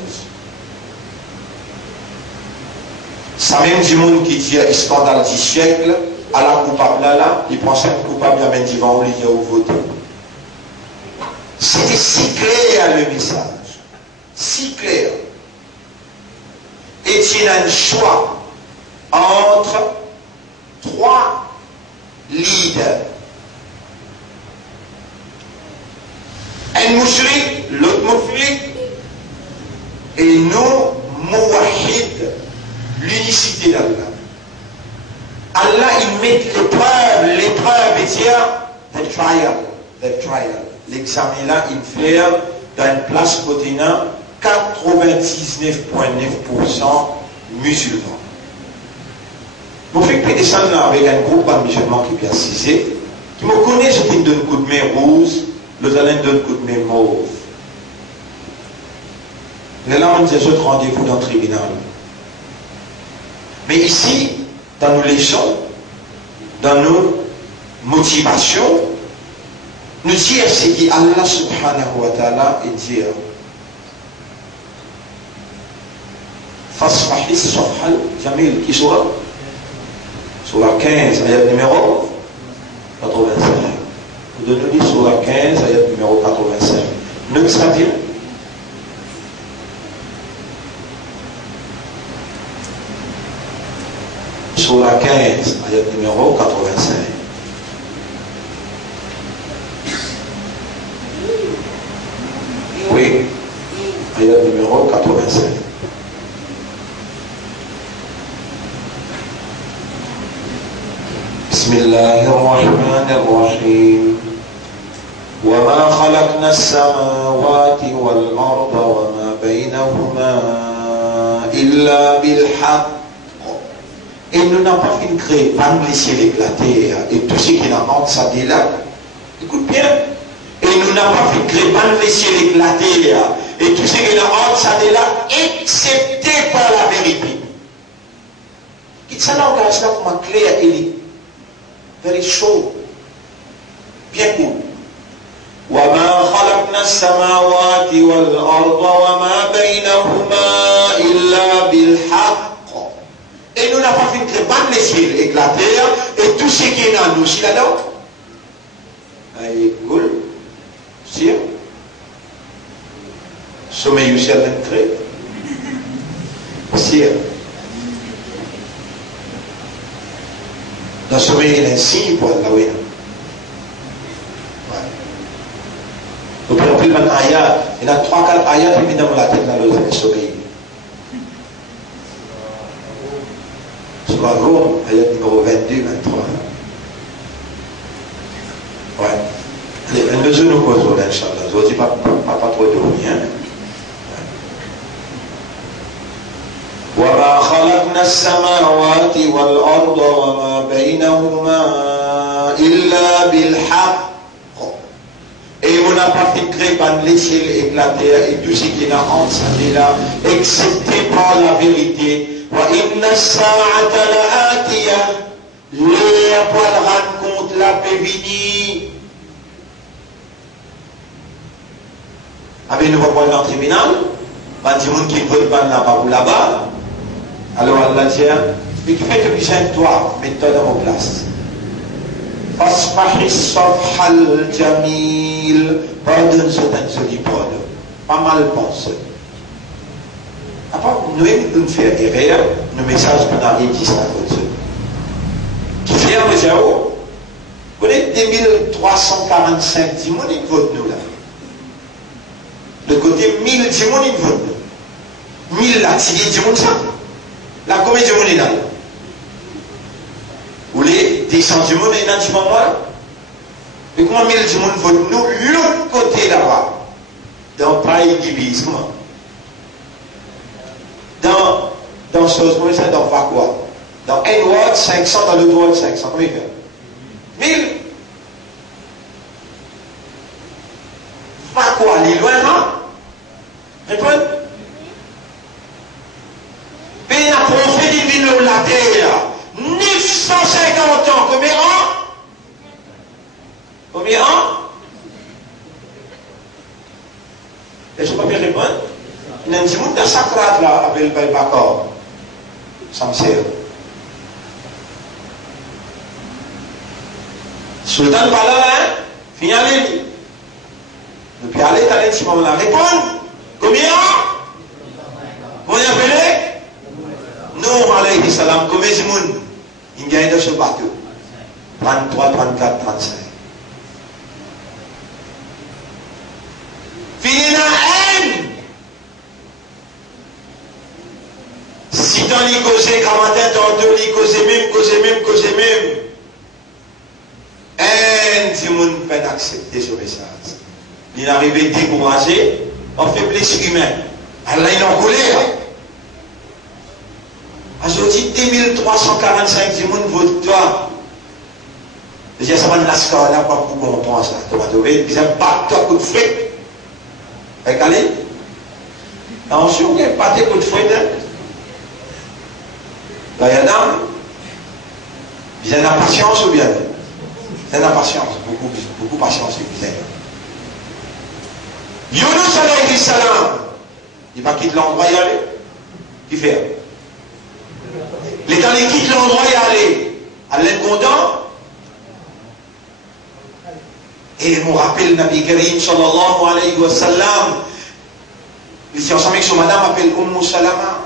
Ça même du monde qui dit scandale du siècle, à la coupable là, il prend 5 coupables, il y a même du vent, il y a où voter. C'était si clair le message. Si clair. Et il y a un choix entre 3 leaders. Un mouchrik, l'autre mouchrik, et nous, mouwahid, l'unicité d'Allah. Allah, il met l'épreuve, et dire, the trial. L'examen là, il fait dans une place côté 99,9% musulmans. Vous faites que descendre avec un groupe de musulmans qui est bien cisé, qui me connaît, je qui me donne un coup de main rouge, l'autre donne un coup de main mauve. Les là, on dit des autres rendez-vous dans le tribunal. Mais ici, dans nos leçons, dans nos motivations, nous dire ce qui Allah subhanahu wa ta'ala et dire Fasfahi Safhal Jamil qui sera sur la 15, ayat numéro 85. Vous donnez sur la 15, ayat numéro 85. Nous ça dit sur la 15, ayat numéro 85. Oui, ayat numéro 85. بسم الله الرحمن الرحيم وما خلقنا السماوات والأرض وما بينهما إلا بالحق. Et nous n'avons pas fait créer parmi les ciels et la terre et tout ce qui est entre ça dit là. Écoute bien. Et nous n'avons pas fait créer parmi les ciels et la terre et tout ce qui est entre ça dit là, excepté par la vérité. Qui ça langage là pour ma clair et very chaud, bien cool. وما خلقنا السماوات والأرض وما بينهما إلا بالحق. Et nous n'avons pas fait créer pas les ciels et la terre et tout ce qui est dans nous. Si là-dedans, aïe, cool, si, sommeil aussi à l'entrée, si. Dans le sommeil, il y a un signe pour la ouïe. Donc, on peut prendre un ayat. Il y a 3-4 ayats qui viennent dans la tête dans le sommeil. Sur la Rome, ayat numéro 22, 23. Ouais. Allez, un de nous cause, Inch'Allah. Je ne dis pas trop de rien. وما خلقنا السماوات والأرض وما بينهما إلا بالحق. Et on n'a pas fait créer par les ciels et la terre et tout ce qui est entre ça et là, excepté par la vérité. وإن الساعة لآتية. L'heure pour le rendre compte la peut venir. Avec nous va dans le tribunal, il y a des gens qui veulent pas là-bas. Alors Allah dit, mais qui fait que besoin de toi, mets-toi dans vos places. Fasfahi Safhal Jamil. Pardonne ce un joli pardon. Pas mal pensé. Après, nous nous faire erreur, nos messages qu'on a dit ça comme ça. Qui fait un Jao, vous connaissez 2345 dimoniques votent nous là. Le côté 1000 dimoniques votent nous. 1000 là, c'est des dimoniques ça. La combien de monde est là? Ou les 200 du monde est là devant moi? Et comment 1000 du monde votent nous l'autre côté là-bas? dans Praï-Gibis, dans ce moment, ça dans pas quoi? Dans N-Word 500, dans le Word 500, combien il fait? 1000. Pas quoi, les loin, non? Répondez. Mais la prophétie divine de la terre, 950 ans, combien de ans? Combien de ans? Et je ne peux pas répondre. Il y a un petit monde de sacrate là, avec le Bakor. Ça me sert. Sultan pas là, hein? Fini aller. Depuis aller, t'as un petit moment là. Répondre. Combien? Combien appelé? Nous, alayhi salam, combien de monde? Il y a dans ce bateau. 33, 34, 35. Fini la haine. Si dans les causés, quand matin, dans deux, les causés même. Un monde peut accepter ce message. Il est arrivé découragé, en faiblesse humaine. Allah est en colère. Aujourd'hui, 2345 monde vote toi. Je dis, ça va de l'ascar là, pas pour qu'on pense ça. Tu vas trouver, ils ont pas de coup de fouet. Regardez. Attention, il n'y a pas de coup de fouet. Là, il y a dame. Ils ont la patience ou bien? Ils ont la patience, beaucoup de patience, ils ont. Yunus alayhi salam, il va quitter l'endroit y aller. Qui fait? L'État il quitte l'endroit y aller. Allah est content. Et on rappelle Nabi Karim sallallahu alayhi wa sallam. Ici ensemble avec son madame appelle Salama.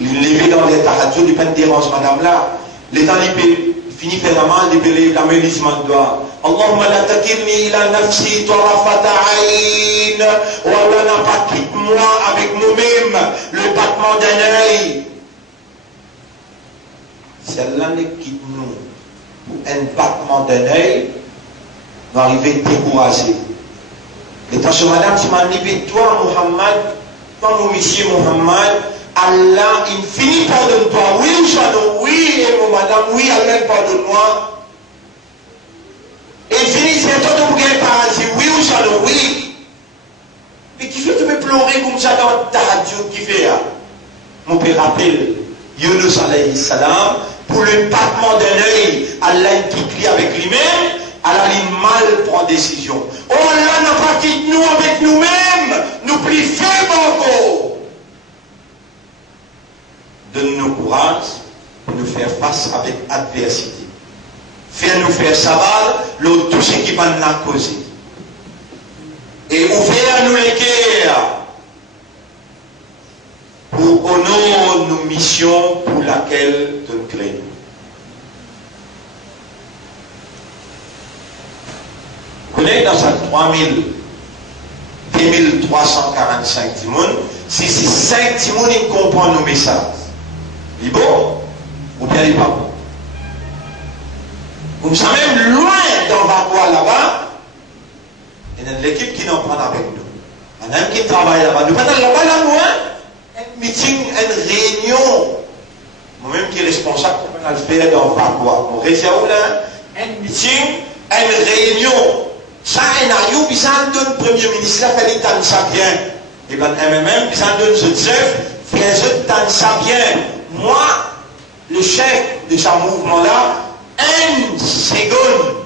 Il levait dans les tahajjud, il ne peut pas déranger madame là. L'État il finit par la main, il peut la main de doigt. Allahumma la takilni ila nafsi tarafata ayn. Oh Allah n'a pas quitté moi avec nous-mêmes le battement d'un œil. Si Allah ne quitte nous un battement d'un œil, va arriver découragé. Et quand ce madame, tu m'as dit, toi Muhammad, toi mon monsieur Muhammad, Allah, il finit pardonne-toi. Oui ou ça, oui, et mon madame, oui, Allah, pardonne-moi. Et il finit, c'est toi ton gain paradis, oui ou ça, oui. Mais qui fait que tu peux pleurer comme ça dans ta radio, qui fait là? Mon père rappelle, Yunus alayhi salam, pour le battement d'un œil, Allah qui plie avec lui-même, Allah il mal prend décision. Oh Allah n'a pas quitté nous avec nous-mêmes, nous plie faible encore. Donne-nous courage pour nous faire face avec adversité. Fais-nous faire savoir tout ce qui va nous causer. Et ouvrir-nous les cœurs pour honorer nos missions pour laquelle nous créons. Vous connaissez dans cette 2345 timons, si c'est 5 timons, ils comprennent nos messages. Il est bon ou bien il n'est pas bon. Comme ça, même loin dans Vapois là-bas, il y a l'équipe qui n'en prend avec nous. Il y en a un qui travaille là-bas. Nous partons là-bas, là, loin, un meeting, une réunion. Moi-même qui est responsable pour le faire dans Vapois. Mon réseau là, un meeting, une réunion. Ça, un aïou, puis ça donne le Premier ministre, là, fait tant ça bien. Et bien, MMM, puis ça donne ce chef, fait tant ça bien. Moi, le chef de ce mouvement-là, une seconde,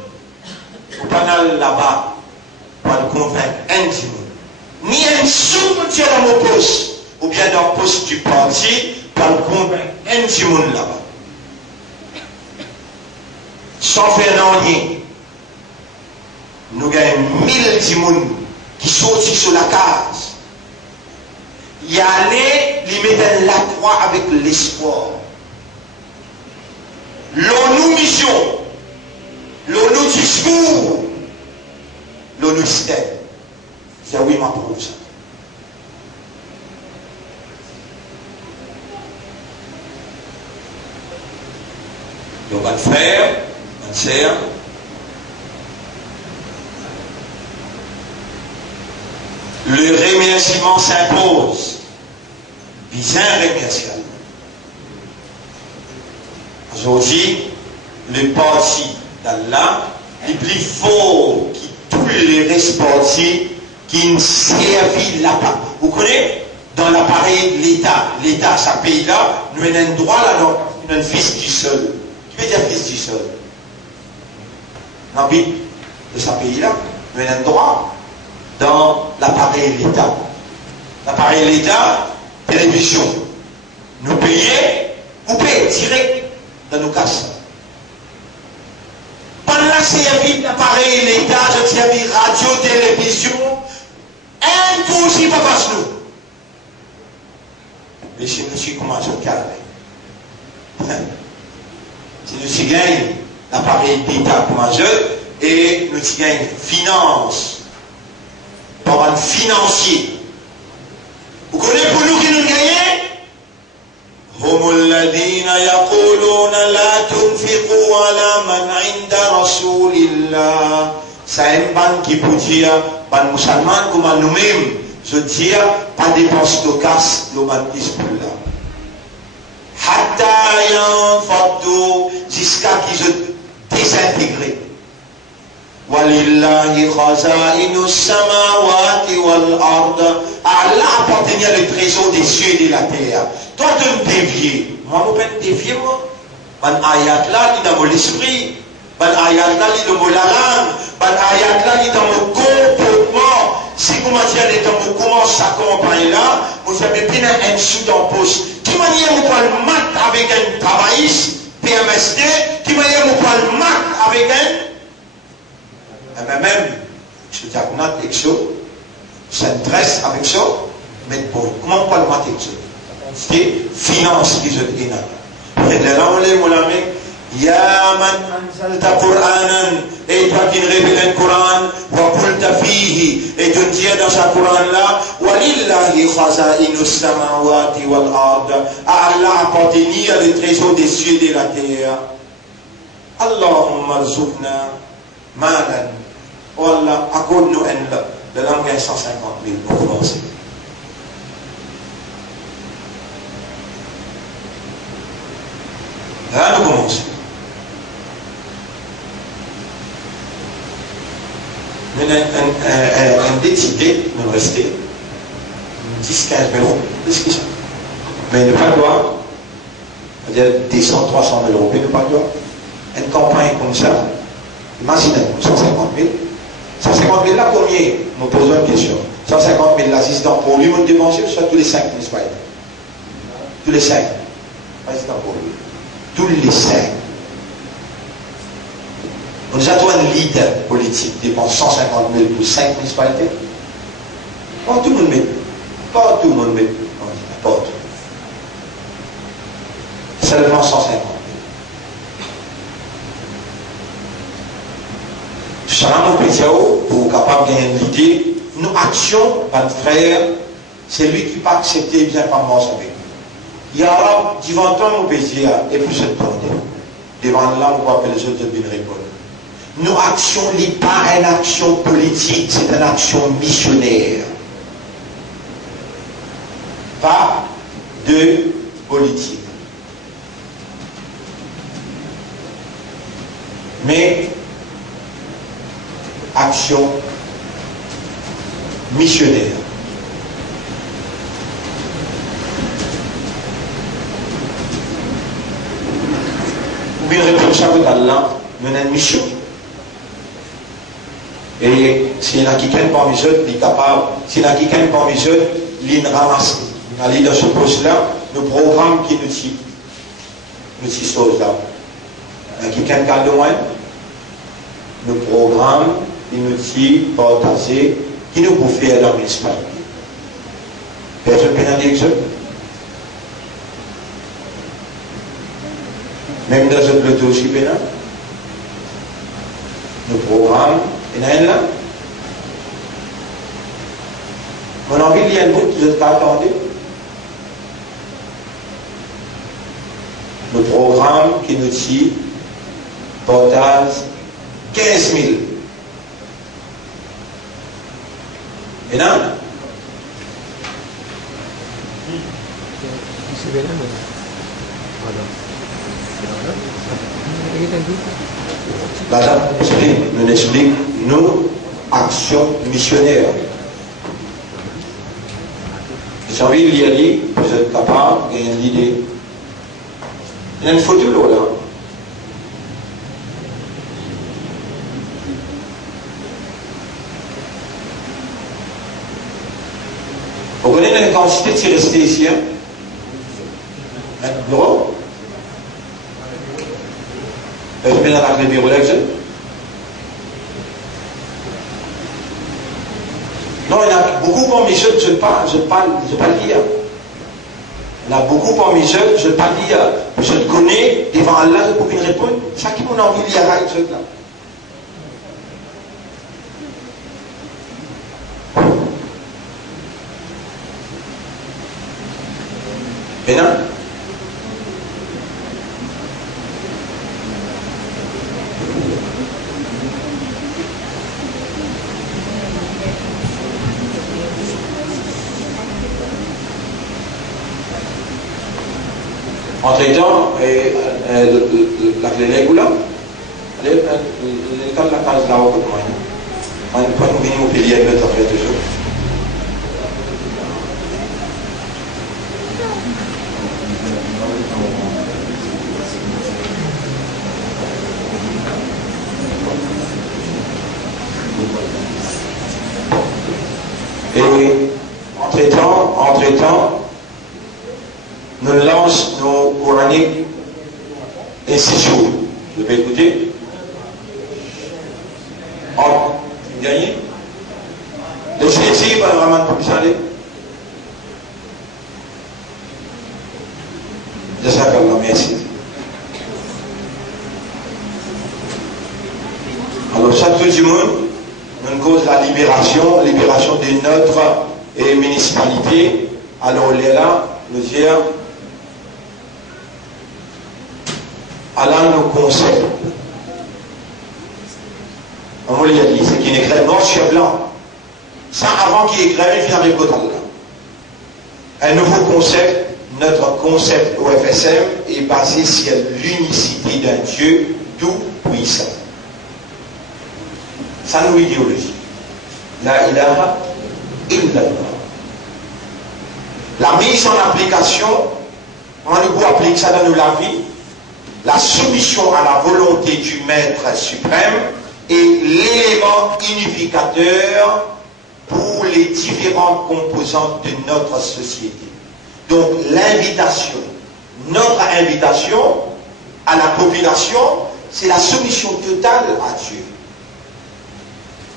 pour pas aller là-bas, pour le convaincre, un seconde. Ni un sous-petit dans mon poste, ou bien dans le poste du parti, pour le convaincre, un seconde là-bas. Sans faire rien. Nous gagnons 1000 timons qui sortent sur la case. Y aller, lui mettre la croix avec l'espoir. L'ONU mission, l'ONU discours, l'ONU système. C'est oui, m'approuve ça. Donc, on va le faire, on sert. le remerciement s'impose. Bien remerciable. Aujourd'hui, le parti d'Allah est plus fort que tous les restes partis qui ne servent là pas. Vous connaissez? Dans l'appareil de l'État. L'État, ce pays-là, nous avons un droit là, nous avons un fils du sol. Qui veut dire fils du sol? Dans le pays de ce pays-là, nous avons un droit dans l'appareil de l'État. L'appareil de l'État, télévision. Nous payons, vous payez direct dans nos casses. Pendant la service d'appareil de l'État, je servis radio, télévision, impossible pas parce que nous. Mais si nous commençons à calmer. Si nous gagnons l'appareil d'État comme un jeu et nous gagnons finance, par un financier. Vous connaissez pour nous qui nous gagnons? هم الذين يقولون لا تنفقوا على من عند رسول الله. C'est un ban qui peut dire, ban musulman comme nous-mêmes, je dis, pas dépense de casse, le ban Hezbollah. Hatta yanfaddu, jusqu'à qu'ils se désintégrent. Walillahi khaza'inu samawati wal ard. Allah appartenait le trésor des cieux et de la terre. Toi, tu me dévier. Moi, je peux me dévier, moi. Ban ayat là, il est dans mon esprit. Ban ayat là, il est dans mon langue. Ban ayat là, il est dans mon comportement. Si vous m'avez dans mon comment ça campagne là, vous avez bien un sou dans le poste. Qui m'a dit, vous pouvez le mat avec un travailliste, PMSD. Qui m'a dit, vous pouvez le mat avec un. Mais même, je dis à vous, avec ça, s'intéresse avec ça, mais bon, comment on peut le mat avec ça? C'est finance qui se dit là. Et là, on est, mon ami, Ya man anzalta Qur'anan, et toi qui révèles le Coran, wa qulta fihi, et tu dis dans ce Coran là, wa lillahi khaza'inu samawati wal ard. Allah appartenait à le trésor des cieux et de la terre. Allahumma rzuqna malan. Oh Allah, accorde-nous un de l'an 150 000 pour commencer. Là, nous commençons. Nous avons un décidé, nous restons 10-15 000 euros, plus. Mais ne pas doit, c'est-à-dire 200, 300 000 euros, mais ne pas doit. Une campagne comme ça, imaginez, 150 000. 150 000 là, combien? Nous posons une question. 150 000 l'assistant pour lui, on dépense soit tous les 5 municipalités. Tous les 5. Assistant pour lui. Tous les 5. On nous a trouvé un leader politique qui dépense 150 000 pour 5 municipalités. Pas tout le monde met. Pas tout le monde met. Pas tout. Seulement 150 000. Salam au Pétiao, pour capable de gagner une idée, nos actions, mon frère, c'est lui qui pas accepté bien par moi avec nous. Il y a devant toi mon Pétiao, et puis je te demande, devant là, on va appeler les autres de bien répondre. Nos actions n'est pas une action politique, c'est une action missionnaire. Pas de politique. Mais action missionnaire. Ou bien répondre ça avec Allah, nous avons une mission. Et s'il y en a qui viennent parmi eux, il est capable, s'il y en a qui viennent parmi eux, il ramasse. On a dans ce poste-là, le programme qui nous dit ces choses-là. Il y en a qui viennent de loin, le programme qui nous dit partager, qui nous peut faire dans l'Espagne. Personne ne peut dire ça. Même dans ce plateau aussi, le programme, il y en a un là. Mon envie, il y a un bout, vous êtes attendez. Le programme qui nous dit partage 15 000. Et là, Là, nous explique nos actions missionnaires. J'ai envie de lire, vous êtes capable, il y a une idée. Il y a une photo là. Vous connaissez la quantité qui est restée ici, hein? Bureau? Je mets dans la clé bureau là, non, il y en a beaucoup parmi eux, je ne pas lire. Il y en a beaucoup parmi eux, je ne pas lire. Je le connais, devant Allah, je peux me répondre. Chacun a envie de lire là. Maintenant, entre-temps, la clé de là, elle est dans la case là-haut. On ne peut pas nous venir au pays avec notre affaire toujours. Et entre-temps, nous lance nos coraniques instituts. Vous pouvez écouter? Oh, vous gagnez? Le CSI va vraiment pas plus aller. Jazakallah, merci. Alors, chaque jour du monde, nous cause la libération de notre municipalité. Alors, là, nous disons, Allah nous conseille. On lui a dit, c'est qu'il écrit noir sur blanc. Ça, avant qu'il écrive, il vient avec l'autre Allah. Un nouveau concept, notre concept OFSM est basé sur l'unicité d'un Dieu tout puissant. Ça nous idéologie. La ilaha illallah. La mise en application, on nous applique ça dans la vie. La soumission à la volonté du Maître suprême est l'élément unificateur pour les différentes composantes de notre société. Donc l'invitation, notre invitation à la population, c'est la soumission totale à Dieu.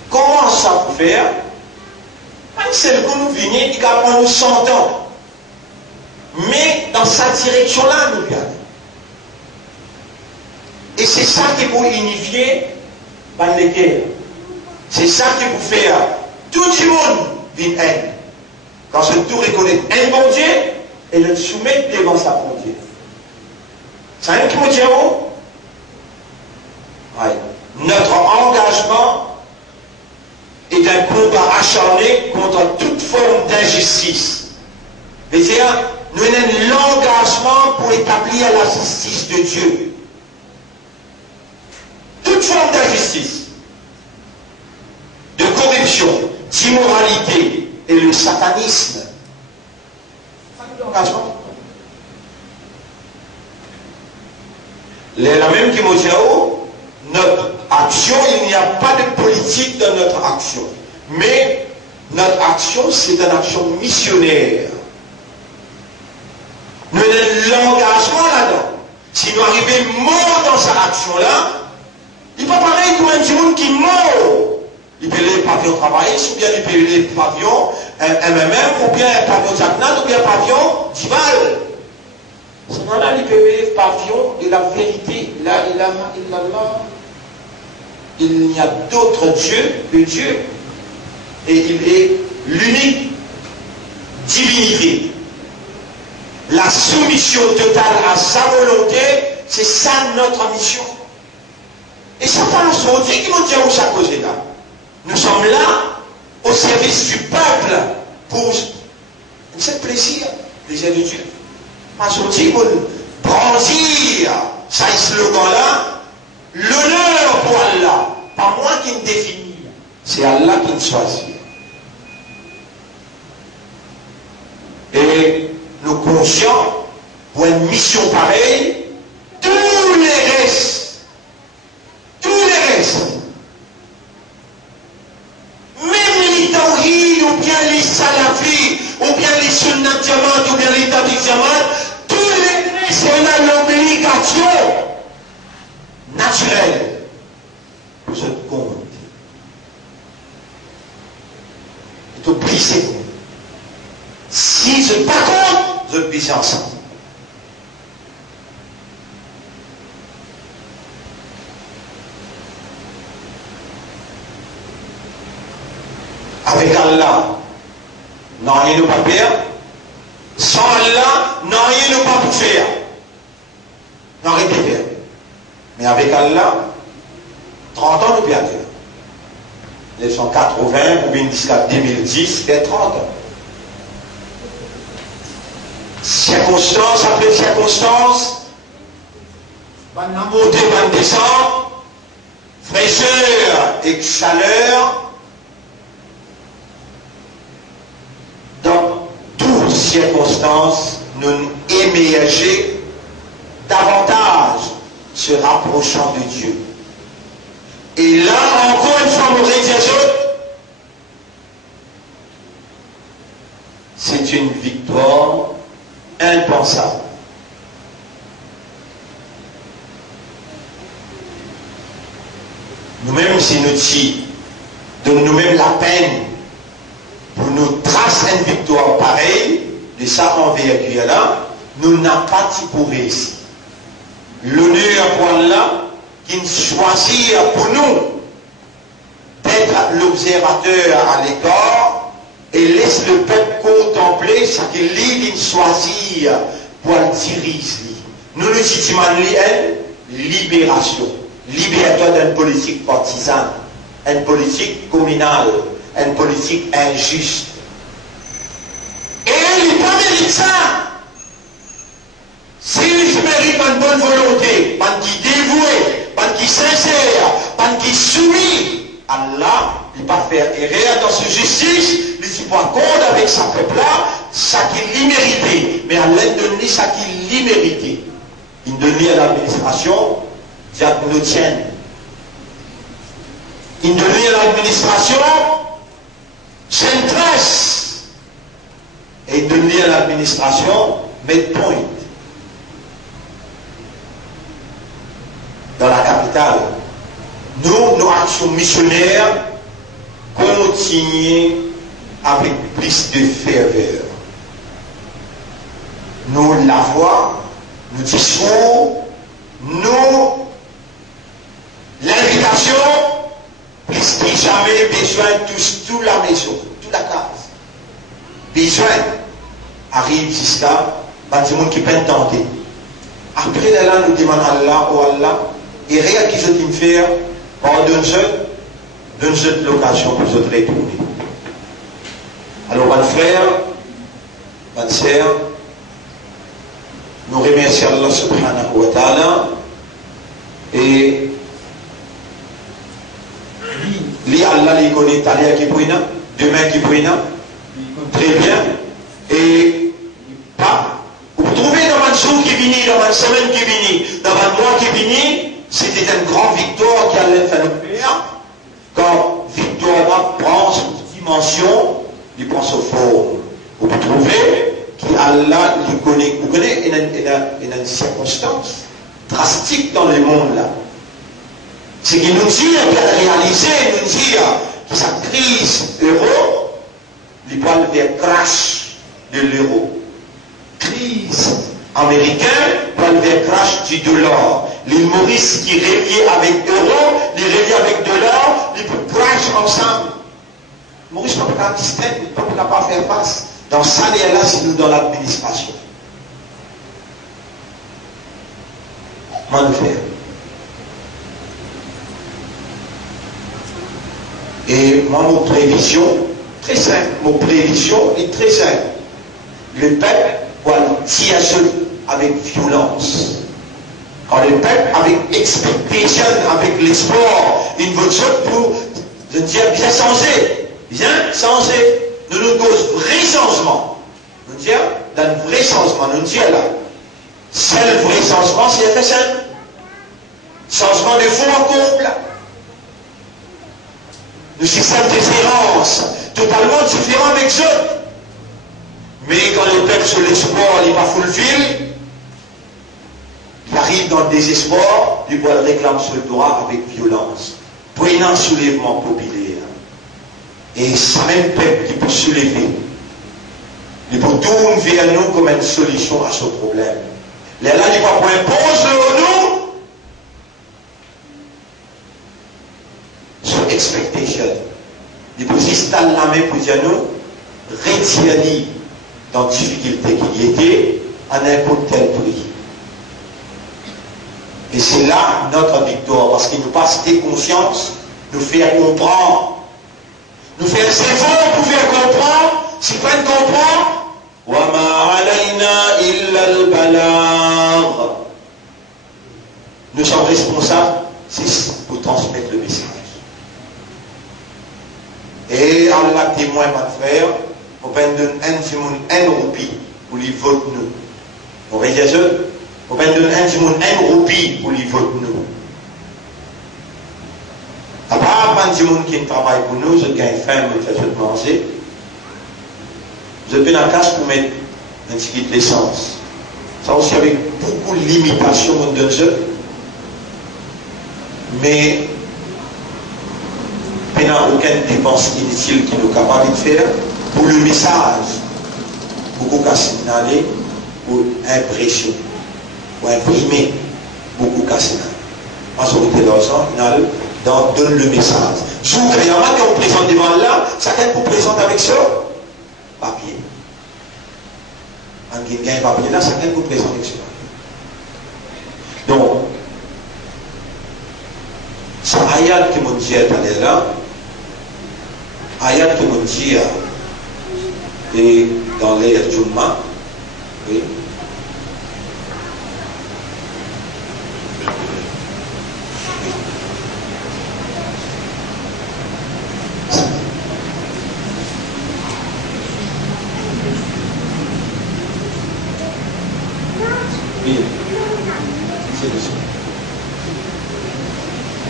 Comment ça peut faire? Même celle que nous venons, il va prendre 100 ans. Mais dans cette direction-là, nous regardons. Et c'est ça qui peut unifier les guerres. C'est ça qui peut faire tout le monde d'une haine. Quand ce tout reconnaît un bon Dieu et le soumettre devant sa frontière. C'est un qui me dit où? Notre engagement est un combat acharné contre toute forme d'injustice. C'est-à-dire, nous avons l'engagement pour établir la justice de Dieu. Toute forme d'injustice, de corruption, d'immoralité et le satanisme. La même qui me dit, notre action, il n'y a pas de politique dans notre action. Mais notre action, c'est une action missionnaire. Nous avons l'engagement là-dedans. Si nous arrivons morts dans cette action-là, il n'est pas pareil comme un monde qui mort. Il peut les pavillons travaillistes, ou bien il peut les pavillons MMM, ou bien un pavillon Jacquenade, ou bien un pavillon Dival. Ce moment-là, il peut les pavillons de la vérité. La ilaha illallah. Il n'y a d'autre Dieu que Dieu. Et il est l'unique divinité. La soumission totale à sa volonté, c'est ça notre mission. Et ça parle sur Dieu qui nous dit où ça cause là. Nous sommes là au service du peuple pour ce plaisir de Dieu. Pas sortir pour brandir ce slogan-là C'est Allah qui nous choisit. Et nous conscients, pour une mission pareille, tous les restes, même les tawhid, ou bien les salafis, ou bien les sunnat diamant, ou bien les tabik diamant, tous les restes, on a l'obligation naturelle pour ce compte. Et tout briser. Si je ne pas compte, je brise ensemble. Avec Allah, non rien ne pas faire. Sans Allah, non rien ne pas faire. Non rien de faire. Mais avec Allah, 30 ans nous perdons. 1980 ou bien jusqu'à 2010, c'est 30 ans. Circonstance après circonstance, van monter, van descendre, fraîcheur et chaleur. Dans toutes circonstances, nous émerger davantage se rapprochant de Dieu. Et là, encore une fois, mon c'est une victoire impensable. Nous-mêmes, si nous donnons nous-mêmes la peine pour nous tracer une victoire pareille, de ça envergure là, nous n'avons pas pour ici. L'honneur pour Allah, qui nous choisit pour nous d'être l'observateur à l'écart et laisse le peuple contempler ce qu'il lui choisit pour le diriger. Nous nous estimons une libération, libérateur d'une politique partisane, une politique communale, une politique injuste. Et il n'est pas mérite ça. S'il mérite une bonne volonté, pas qui dévoué, pas qui sincère, pas qui soumis, Allah, il ne va pas faire erreur dans sa justice, il ne va pas compte avec sa peuple-là, ça qu'il lui méritait. Mais Allah donne ça qu'il lui méritait. Il donne à l'administration, ça nous tient. Il donne à l'administration, c'est une trace. Et il donne à l'administration, midpoint. Dans la capitale, nos actions missionnaires continuent avec plus de ferveur. Nous la voix, nous discours, nous l'invitation, plus que jamais besoin de toute la maison, toute la case. Besoin arrive jusqu'à des gens qui peuvent tenter. Après là, nous demandons à Allah, oh Allah, et rien qui se me faire, donne-je l'occasion pour se retourner. Alors, mon frère, ma sœur, nous remercions Allah subhanahu wa ta'ala et lui, Allah, il connaît Talia qui brûle, demain qui brûle, très bien, et pas. Vous trouvez dans un jour qui vient, dans une semaine qui vient, dans un mois qui vient, c'était une grande victoire qui allait faire le faire. Quand victoire prend une dimension, il prend sa forme. Vous trouvez qu'Allah, il connaît, vous connaissez, il y a une circonstance drastique dans le monde là. C'est qu'il nous dit, qu'il a réalisé, il nous dit que sa crise euro, il va vers crash de l'euro. Crise américaine, va vers crash du dollar. L'île Maurice qui est relié avec l'euro, les relié avec le dollar, ils peuvent crash ensemble. Maurice ne peut pas distinguer, il ne peut pas faire face. Dans ça, là, c'est nous dans l'administration. Comment le faire? Et moi, mon prévision, très simple, mon prévision est très simple. Le peuple va le tirer avec violence. Quand le peuple, avec expectation, avec l'espoir, il veut pour Je dis bien changé. Bien changé. Nous nous cause vrai changement. Nous disons, dans le vrai changement, nous disons là. C'est le vrai changement, c'est FSN. Changement de fond en comble. Nous sommes différences, totalement différents avec eux. Mais quand le peuple sur l'espoir, il va fulfill, il arrive dans le désespoir, puis il réclame ce droit avec violence. Prenant un soulèvement populaire. Et c'est même peuple qui peut soulever. Il peut tourner vers nous comme une solution à ce problème. Là, il va pour imposer nous sur expectation. Il peut juste la main pour dire nous, retirer dans la difficulté qu'il y était à n'importe quel prix. Et c'est là notre victoire, parce qu'il nous passe des consciences, nous faire comprendre. Nous faire c'est fort pour faire comprendre, si pas de comprendre, وَمَا عَلَيْنَا إِلَّا الْبَلَاغُ. Nous sommes responsables, c'est pour transmettre le message. Et Allah témoin, ma frère, on va donner un roupie pour lui voter nous. On va dire ça, on va donner un roupie pour lui voter nous. À part un monde qui travaille pour nous, je gagne faim, je fais de manger. Je paie la casse pour mettre un petit de l'essence. Ça aussi avec beaucoup de limitations de jeu. Mais il n'y a aucune dépense inutile qui nous est capable de faire pour le message. Beaucoup qu'à signaler, pour impression, pour imprimer, beaucoup qu'à signaler. Majorité d'argent, donne le message. Souvent, il y en a qui on présente devant là, chacun vous présente avec ça. Papier. En gagne papier là, chacun vous présente avec ça. Donc, ce ayat qui me dit est là, ayat qui me dit et dans l'air Jumma, oui.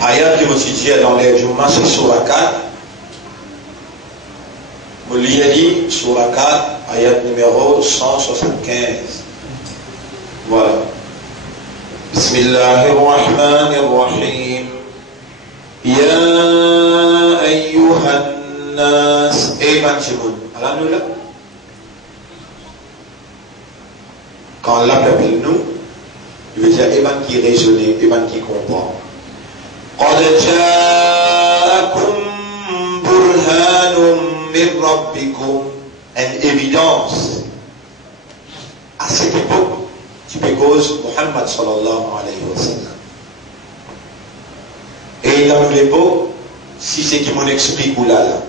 Ayat qui me dit dans l'air Jumma, c'est sur la 4. Vous lisez sur la 4, ayat numéro 175. Voilà. Bismillahirrahmanirrahim. Ya ayyuhan nas. Eman Jimoun. Alors nous là. Quand Allah appelle nous, il veut dire Eman qui raisonne, Eman qui comprend. قد جاءكم برهان من ربكم. Une évidence. À cette époque, tu peux cause Muhammad sallallahu alayhi wa sallam. Et dans l'époque, si c'est qui m'en explique ou là,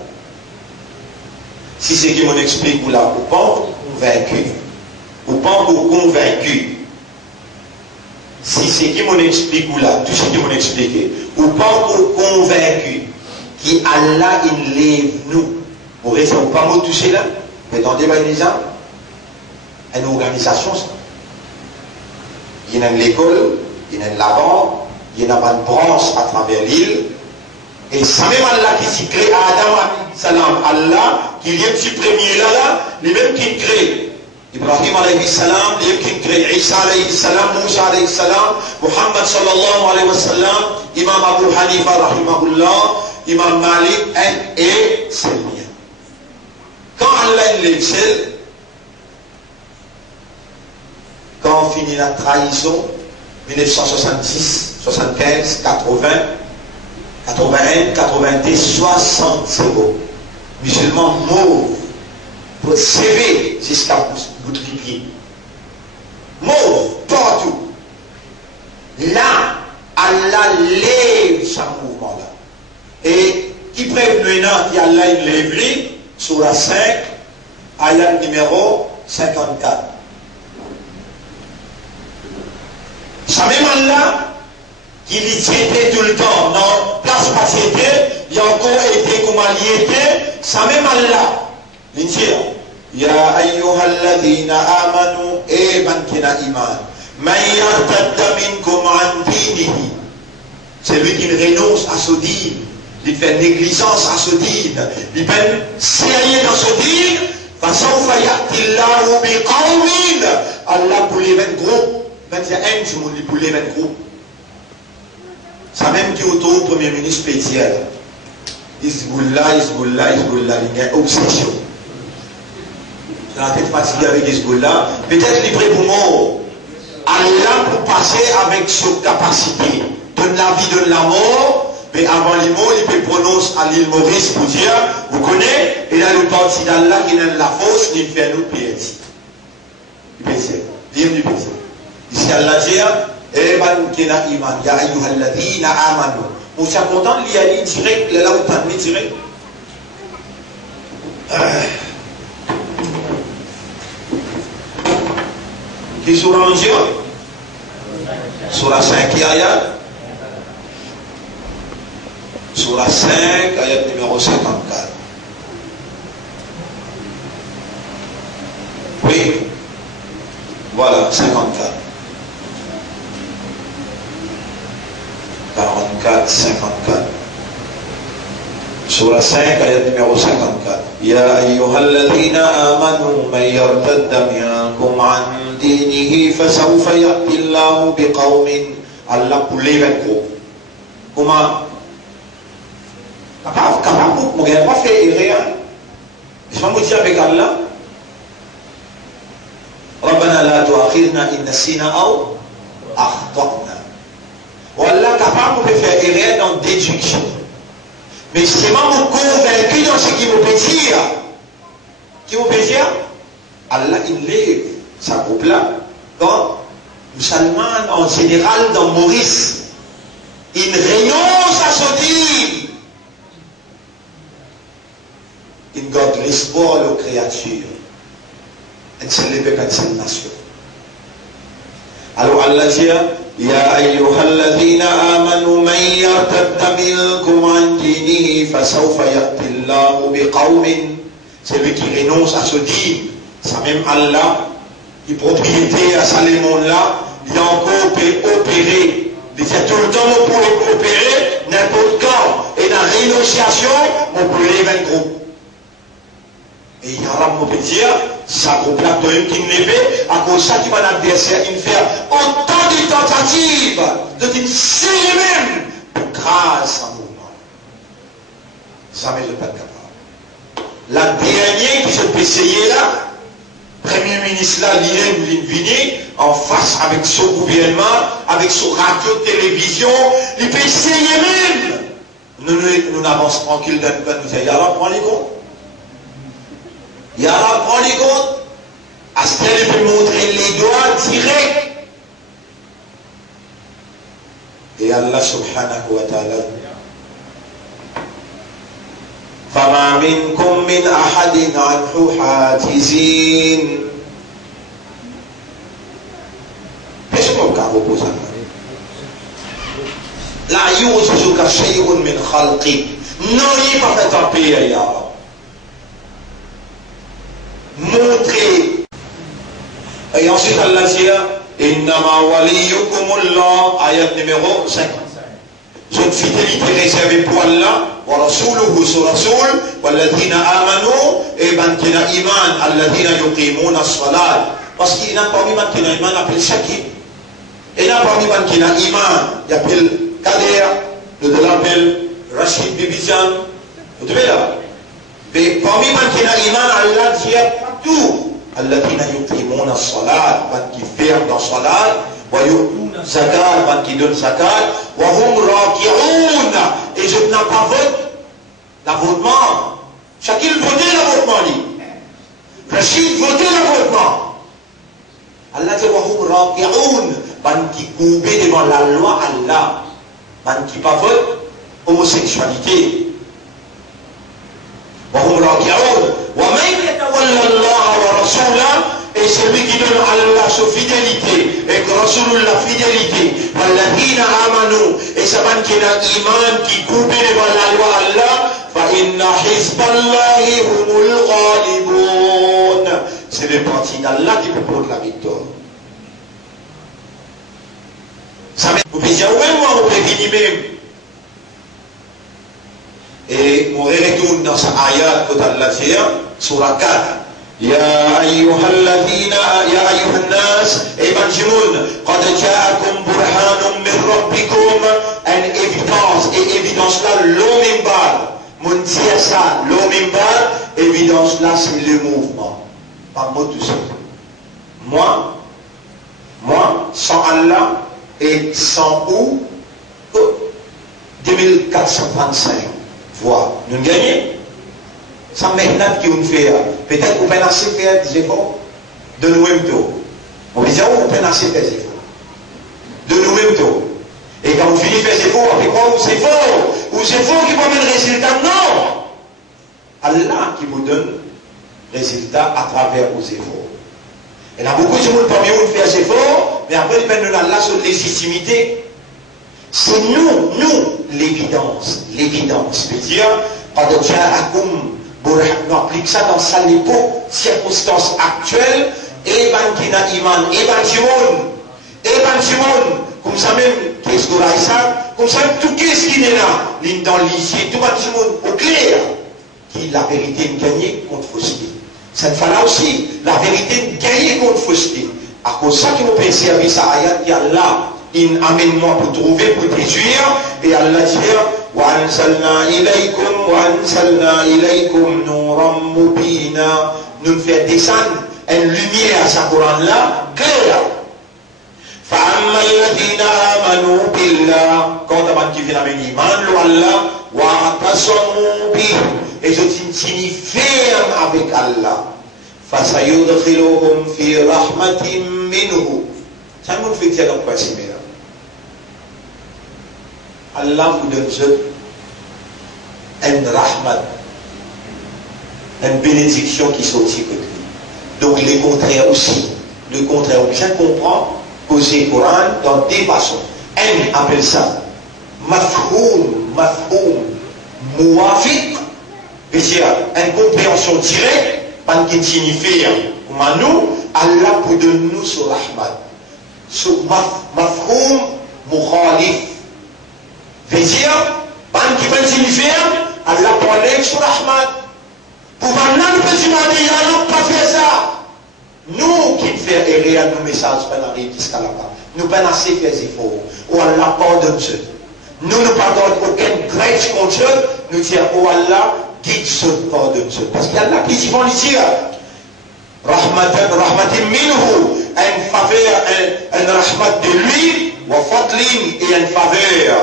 si c'est qui m'en explique ou là, ou pas convaincu, ou pas convaincu. Si c'est qui m'en explique ou là, tout ce qui m'en expliqué, ou pas convaincu, qui Allah il lève nous, vous restez pas mot touché là, mais attendez, par exemple, une organisation, il y a une école, il y a une banque, il y a une branche à travers l'île, et ça même Allah qui s'y crée à Adam salam, Allah, qui est le petit premier là, les mêmes qui crée. Ibrahim alayhi salam, les qui crée Isa alayhi salam, Moussa alayhi salam, Muhammad sallallahu alayhi wa sallam, Imam Abu Hanifa rahimahullah, Imam Malik, et c'est bien. Quand Allah l'excelle, quand on finit la trahison, 1970, 75, 80, 81, 90, 60 musulmans mauves, pour CV jusqu'à bout de pied. Mauve, partout. Là, Allah lève ce mouvement-là. Et qui prévient maintenant qu'Allah lève lui sur la 5, ayat numéro 54. Ça même Allah, qui y était tout le temps. Non, place pas était, il y a encore été comme il était, ça même Allah. Il dit, Ya ayyuhalladhina amanu, et bankina iman. Man yartadda minkum an dinihi. C'est lui qui renonce à ce dîme, il fait négligence à ce dîme, il fait sérieux dans ce dîme, فسوف يأتي الله بقوم Allah pour les 20 groupes, 21 du monde pour les 20 groupes. Ça même qui autour du Premier ministre Pétiel. Hezbollah, il y a une obsession. C'est la tête fatiguée avec Hezbollah. Peut-être livré pour mort. Allah pour passer avec sa capacité. Donne la vie, donne la mort. Mais avant les mots, il peut prononcer à l'île Maurice pour dire, vous connaissez, il a le parti d'Allah qui n'a la force, il fait un autre pays. Il peut dire, il peut dire. Ici Allah dit, eh ben, qui n'a iman, ya ayyuhalladhina amanu. On s'est content de l'y aller direct, là où t'as mis direct. Qui est sur l'enjeu? Sur la 5 ayat. Sur la 5, ayat numéro 54. Oui. Voilà, 54. 44, 54. Sur la 5, ayat numéro 54. Ya ayyuhalladhina amanu man yartadda minkum an dinihi fasawfa ya'ti Allahu biqawmin. Allah pour les 20 groupes. Comment? Capable, mon gars, pas fait rien. Je vais me dire avec Allah. ربنا لا تؤاخذنا إن نسينا أو أخطأنا. Wallah capable de faire erreur dans déduction. Mais c'est vraiment convaincu dans ce qu'il me peut dire. Qui me peut dire? Allah il lève sa groupe là. Quand musulman en général dans Maurice, il renonce à se dire. Il garde l'espoir aux créatures. Et c'est l'éveil de cette nation. Alors Allah dit, Ya ayyuhalladhina amanu man yartadda minkum an dinihi fasawfa ya'ti Allahu biqawmin. C'est lui qui renonce à ce dîme. Ça même Allah, il propriété à Salomon là, il a encore opéré. Il dit tout le temps, on peut opérer n'importe quand. Et dans la rénonciation, on peut les 20 groupes. Et il y a un peut dire, ça groupe là, qui ne fait, à cause de ça qui va l'adversaire, il fait autant de tentatives de t'insérer même grâce à mouvement. Ça mais je ne suis pas capable. La dernière qui se peut essayer là, Premier ministre là, il vient en face avec son gouvernement, avec son radio, télévision, il peut essayer même. Nous n'avançons tranquille dans le nous dire, alors prends les comptes. Yara prend les comptes. Astel peut montrer les doigts directs. Et Allah subhanahu wa ta'ala. فَمَا مِنْكُمْ مِنْ أَحَدٍ عَنْهُ حَاجِزِينَ. Qu'est-ce qu'on peut reposer? La yuzuka shay'un min khalqi. Non, il n'est pas fait un pays ailleurs. Montrer. Et ensuite Allah dit Innama waliyukumullah, ayat numéro 55. C'est une fidélité réservée pour Allah, wa rasuluhu sur rasul, walladhina amanu, et bankina iman, alladhina yuqimuna as-salat. Parce qu'il n'a pas mis bankina iman, il appelle Shakib. Et il n'a pas mis bankina iman, il appelle Kader, il l'appelle Rachid Bibizan. Vous devez là. Mais parmi bankina iman, Allah dit tout. Alladhina yuqimuna as-salat, qui ferment dans salat, wa yu'tuna zakat, qui donne zakat, wa hum raki'un, et je n'ai pas voté l'avortement. Chacun votait l'avortement. Rachid votait l'avortement. Allah dit wa hum raki'un, qui coupait devant la loi Allah, qui pas vote homosexualité. وهم راكعون ومن يتولى الله ورسوله et celui qui donne à Allah sa fidélité, et que Rasulullah la fidélité, walladhina amanu, et saban qui n'a iman, qui coupe devant la loi Allah, fa inna hizballahi humul ghalibun. C'est le parti d'Allah qui peut prendre la victoire. Ça vous pouvez dire, ouais, moi, on peut venir même. Et on retourne dans sa ayat que Allah dit, surah 4. يا أيها الناس إيمانجمون قد جاءكم برهان من ربكم une évidence et évidence là l'omimbar mon dire ça l'omimbar évidence là c'est le mouvement pas moi tout seul moi sans Allah et sans où 2435 voix nous gagnons. Ça maintenant qui nous fait, peut-être qu'on peut assez faire des efforts de nous-mêmes tout. On peut dire, on peut assez faire des efforts de nous-mêmes tout. Et quand on finit de faire des efforts, avec quoi ou c'est fort, ou c'est fort qui va donner le résultat, non. Allah qui vous donne le résultat à travers vos efforts. Et là, beaucoup de gens parmi vous faire des efforts, mais après, ils mettent Allah sur légitimité. C'est nous, l'évidence. L'évidence. C'est-à-dire, quand on on applique ça dans sa circonstances actuelles, et Bankina Iman, et Banchimon, comme ça même, qu'est-ce qu'on a ça, comme ça même, tout qu'est-ce qui est là, dans l'issue, tout Banchimon, au clair, qui la vérité gagnée contre fausseté. Cette fois-là aussi, la vérité gagnée contre fausseté. À cause de ça, qui nous peut servir ça, ayat qui a là, il amène-moi pour trouver, pour déduire, et Allah dit, وَأَنْزَلْنَا إِلَيْكُمْ نُورًا مُبِينًا. Nous faisons descendre une lumière à sa Coran là, claire. فَأَمَّا الَّذِينَ آمَنُوا بِاللَّهِ. Quand on qui vient amener iman, Allah, وَاعْتَصَمُوا بِهِ. Et je t'unis ferme avec Allah. فَسَيُدْخِلُهُمْ فِي رَحْمَةٍ مِّنْهُ. Ça nous fait dire dans quoi c'est là. Allah vous donne une rahmat, une bénédiction qui sortit de lui. Donc les contraires aussi. Le contraire, on bien comprend que c'est le Coran dans des façons. Un appelle ça mafhoum, muwafiq, c'est-à-dire une compréhension directe, pas qui signifie nous, Allah pour donner nous ce rahmat. Ce mafhoum mukhalif. C'est-à-dire, pas qui peut signifier, Allah pour aller sur Rahmat. Pour maintenant, nous pouvons demander, Allah pas faire ça. Nous qui faisons errer nos messages, nous n'arrivons jusqu'à là-bas. Nous ne pouvons assez faire des efforts. Ou Allah pardonne ceux. Nous ne pardonnons aucun grèche contre eux. Nous disons, oh Allah, guide ceux, pardonne ceux. Parce qu'il y a Allah qui dit, vont dire, Rahmatin minhu, une faveur, un rahmat de lui, wa fadlin, et une faveur.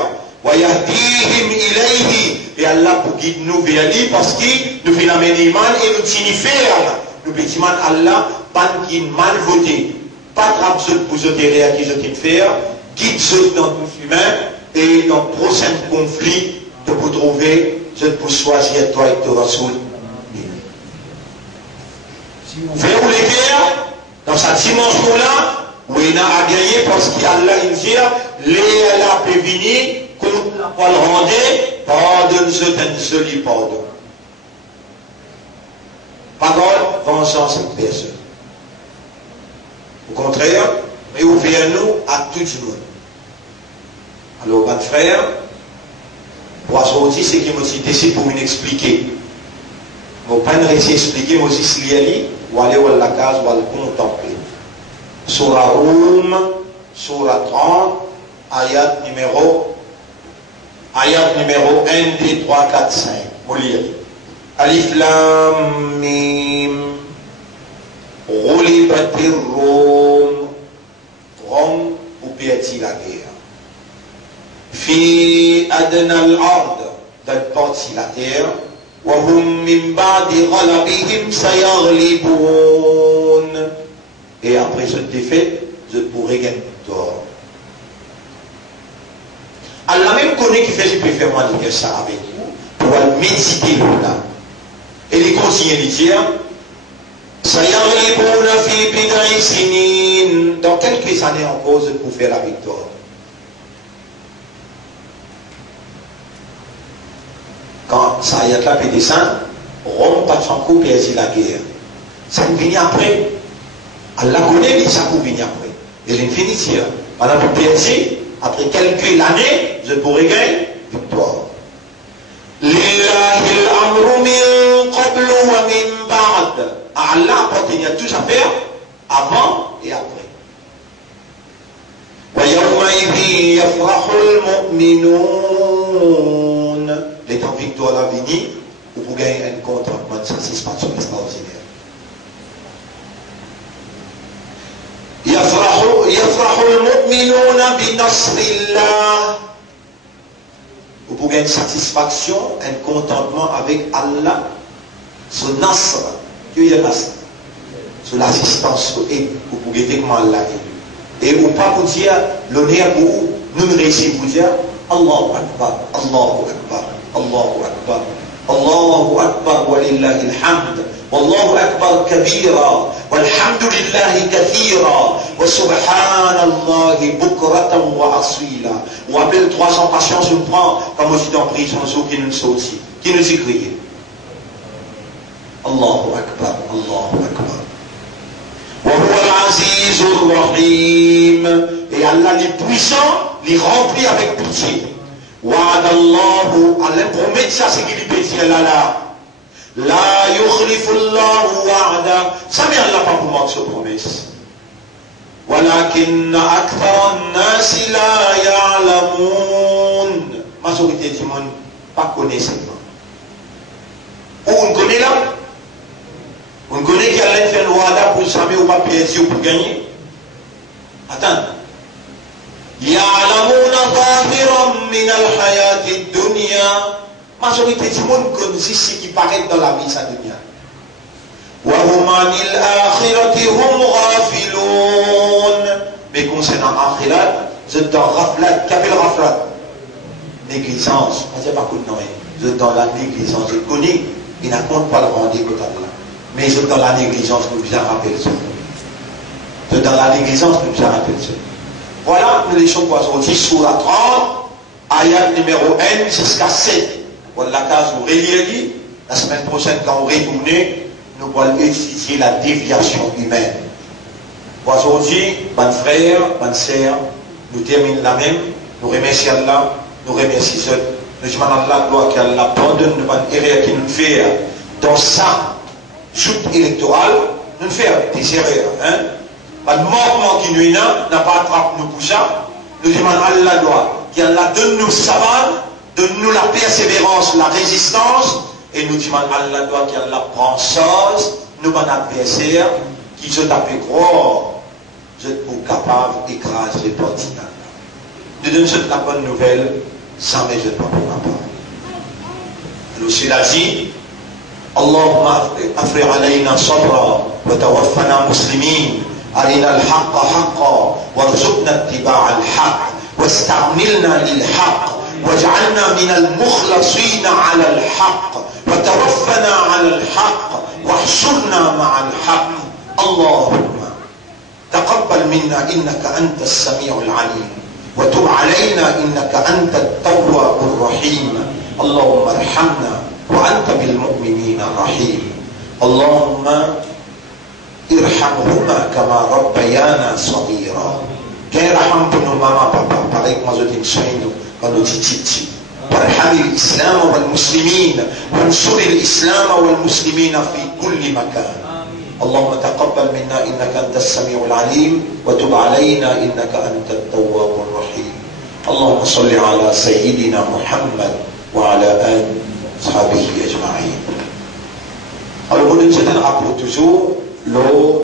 Et Allah pour guider nous vers lui parce qu'il nous fait l'amener iman et nous signifie nous pétimons Allah pas qui mal voté pas de pour ce qui est qui je faire guide ceux dans le humain et dans le prochain conflit de vous trouver je pour choisir toi et ton Rasoul. Vers où les faire dans cette dimension là où il a à gagner parce qu'Allah il dit les Allah peut venir qu'on va le rendre, pardonne-ce d'un seul pardon. Parole, vengeance et personne. Au contraire, mais ouvrez-nous à tout le monde. Alors, votre frère, pour sortir, c'est qu'il m'a cité, c'est pour m'expliquer. Je ne vais pas réussir à expliquer, mais aussi ou aller à la case, ou aller contempler. Surah Rum, Surah 30, ayat numéro 1, 2, 3, 4, 5. Vous lire. Alif Lam Mim. Ghulibatir Rum. Rome ou perdit la guerre. Fi adna al-ard. Dans le parti la terre. Wa hum min ba'di ghalabihim sayaghlibun. Et après cette défaite, je pourrai gagner tort. Allah même connaît qui fait, je préfère moi dire ça avec vous, pour méditer là. Et les conseillers de dire, سيغلبون في بضع سنين. Dans quelques années en cause pour faire la victoire. Quand ça y est là, puis descend, Rome pas son coup perdu la guerre. Ça vient après. Allah connaît mais ça vient après. Et l'infinition. Pendant que perdu, après quelques années, je pourrais gagner victoire. Lillahi al-amru min qablu wa min ba'd. Allah appartient à tout à faire avant et après. Wa yawma'idhi yafrahu al-mu'minun. Les temps victoire à venir, ou pour gagner un contentement de satisfaction extraordinaire. يفرح المؤمنون بنصر الله. Ou pour gagner une satisfaction, un contentement avec Allah, ce nasr, Dieu est nasr, sur l'assistance, et vous pouvez dire comment Allah est. Et ou pas pour dire l'honneur pour vous, nous réussissons pour dire Allahu Akbar, Allahu Akbar, Allahu Akbar, Allahu Akbar, wa lillahi alhamd. والله أكبر كبيرا والحمد لله كثيرا وسبحان الله بكرة وأصيلا. Ou appelle 300 patients, je me prends comme on dit en prison, qui nous sont aussi, qui nous y crient. Allahu Akbar, Allahu Akbar. وهو العزيز الرحيم. Et Allah les puissants, les remplit avec pitié. وعد الله, Allah promet ça, c'est qu'il peut dire là. La yukhlifullahu wa'da. Ça vient Allah pas pour manquer cette promesse. Walakin akthar an-nas la ya'lamun. Majorité du monde pas connaît ça. Ou on connaît là? On connaît qu'il y a fait le wa'da pour samer ou pas piéger ou pour gagner. Attends. Ya'lamuna zahiran min al-hayati ad-dunya. Majorité du monde comme ce qui paraît dans la vie, ça devient. Mais concernant l'akhirat, je suis dans raflat. Qu'appelle raflat? Négligence. On ne sait pas quoi de nom. Je suis dans la négligence. Je connais, il n'a compte pas le rendez-vous là. Mais je suis dans la négligence, nous bien rappelle ça. Je suis dans la négligence, nous bien rappelle ça. Voilà, nous laissons quoi aujourd'hui sur la 30, ayat numéro 1 jusqu'à 7. Voilà la case où relire, la semaine prochaine, quand on retourne, nous allons étudier la déviation humaine. Aujourd'hui, bonnes frères, bonnes sœurs, nous terminons la même, nous remercions Allah, nous remercions ceux, nous demandons Allah, gloire qu'Allah pardonne nous bonnes erreurs qui nous fait dans sa joute électorale, nous faisons des erreurs. Hein? Le mouvement qui nous n'a pas attrapé nos poussas, nous demandons Allah, gloire qu'Allah donne nous savoir. Donne-nous la persévérance, la résistance, et nous demandons à Allah qu'Allah prend chose, nous mon adversaire, qui se tape gros, je suis capable d'écraser les portes d'Allah. Nous donnons la bonne nouvelle, sans mais je ne suis pas capable. Alors cela dit, Allahumma afri alayna sabra, wa tawaffana muslimin, arina al-haqqa haqqa, warzuqna ittiba'a al-haqq, واستعملنا للحق واجعلنا من المخلصين على الحق وتوفنا على الحق واحشرنا مع الحق. اللهم تقبل منا إنك أنت السميع العليم وتب علينا إنك أنت التواب الرحيم. اللهم ارحمنا وأنت بالمؤمنين الرحيم. اللهم ارحمهما كما ربيانا صغيرا. Quel raham pour nos mamans, papa, pareil que moi je dis quand nous dit titi. وارحم الإسلام والمسلمين وانصر الإسلام والمسلمين في كل مكان. اللهم تقبل منا إنك أنت السميع العليم وتب علينا إنك أنت التواب الرحيم. اللهم صل على سيدنا محمد وعلى آل أصحابه أجمعين. Alors, on nous a toujours l'eau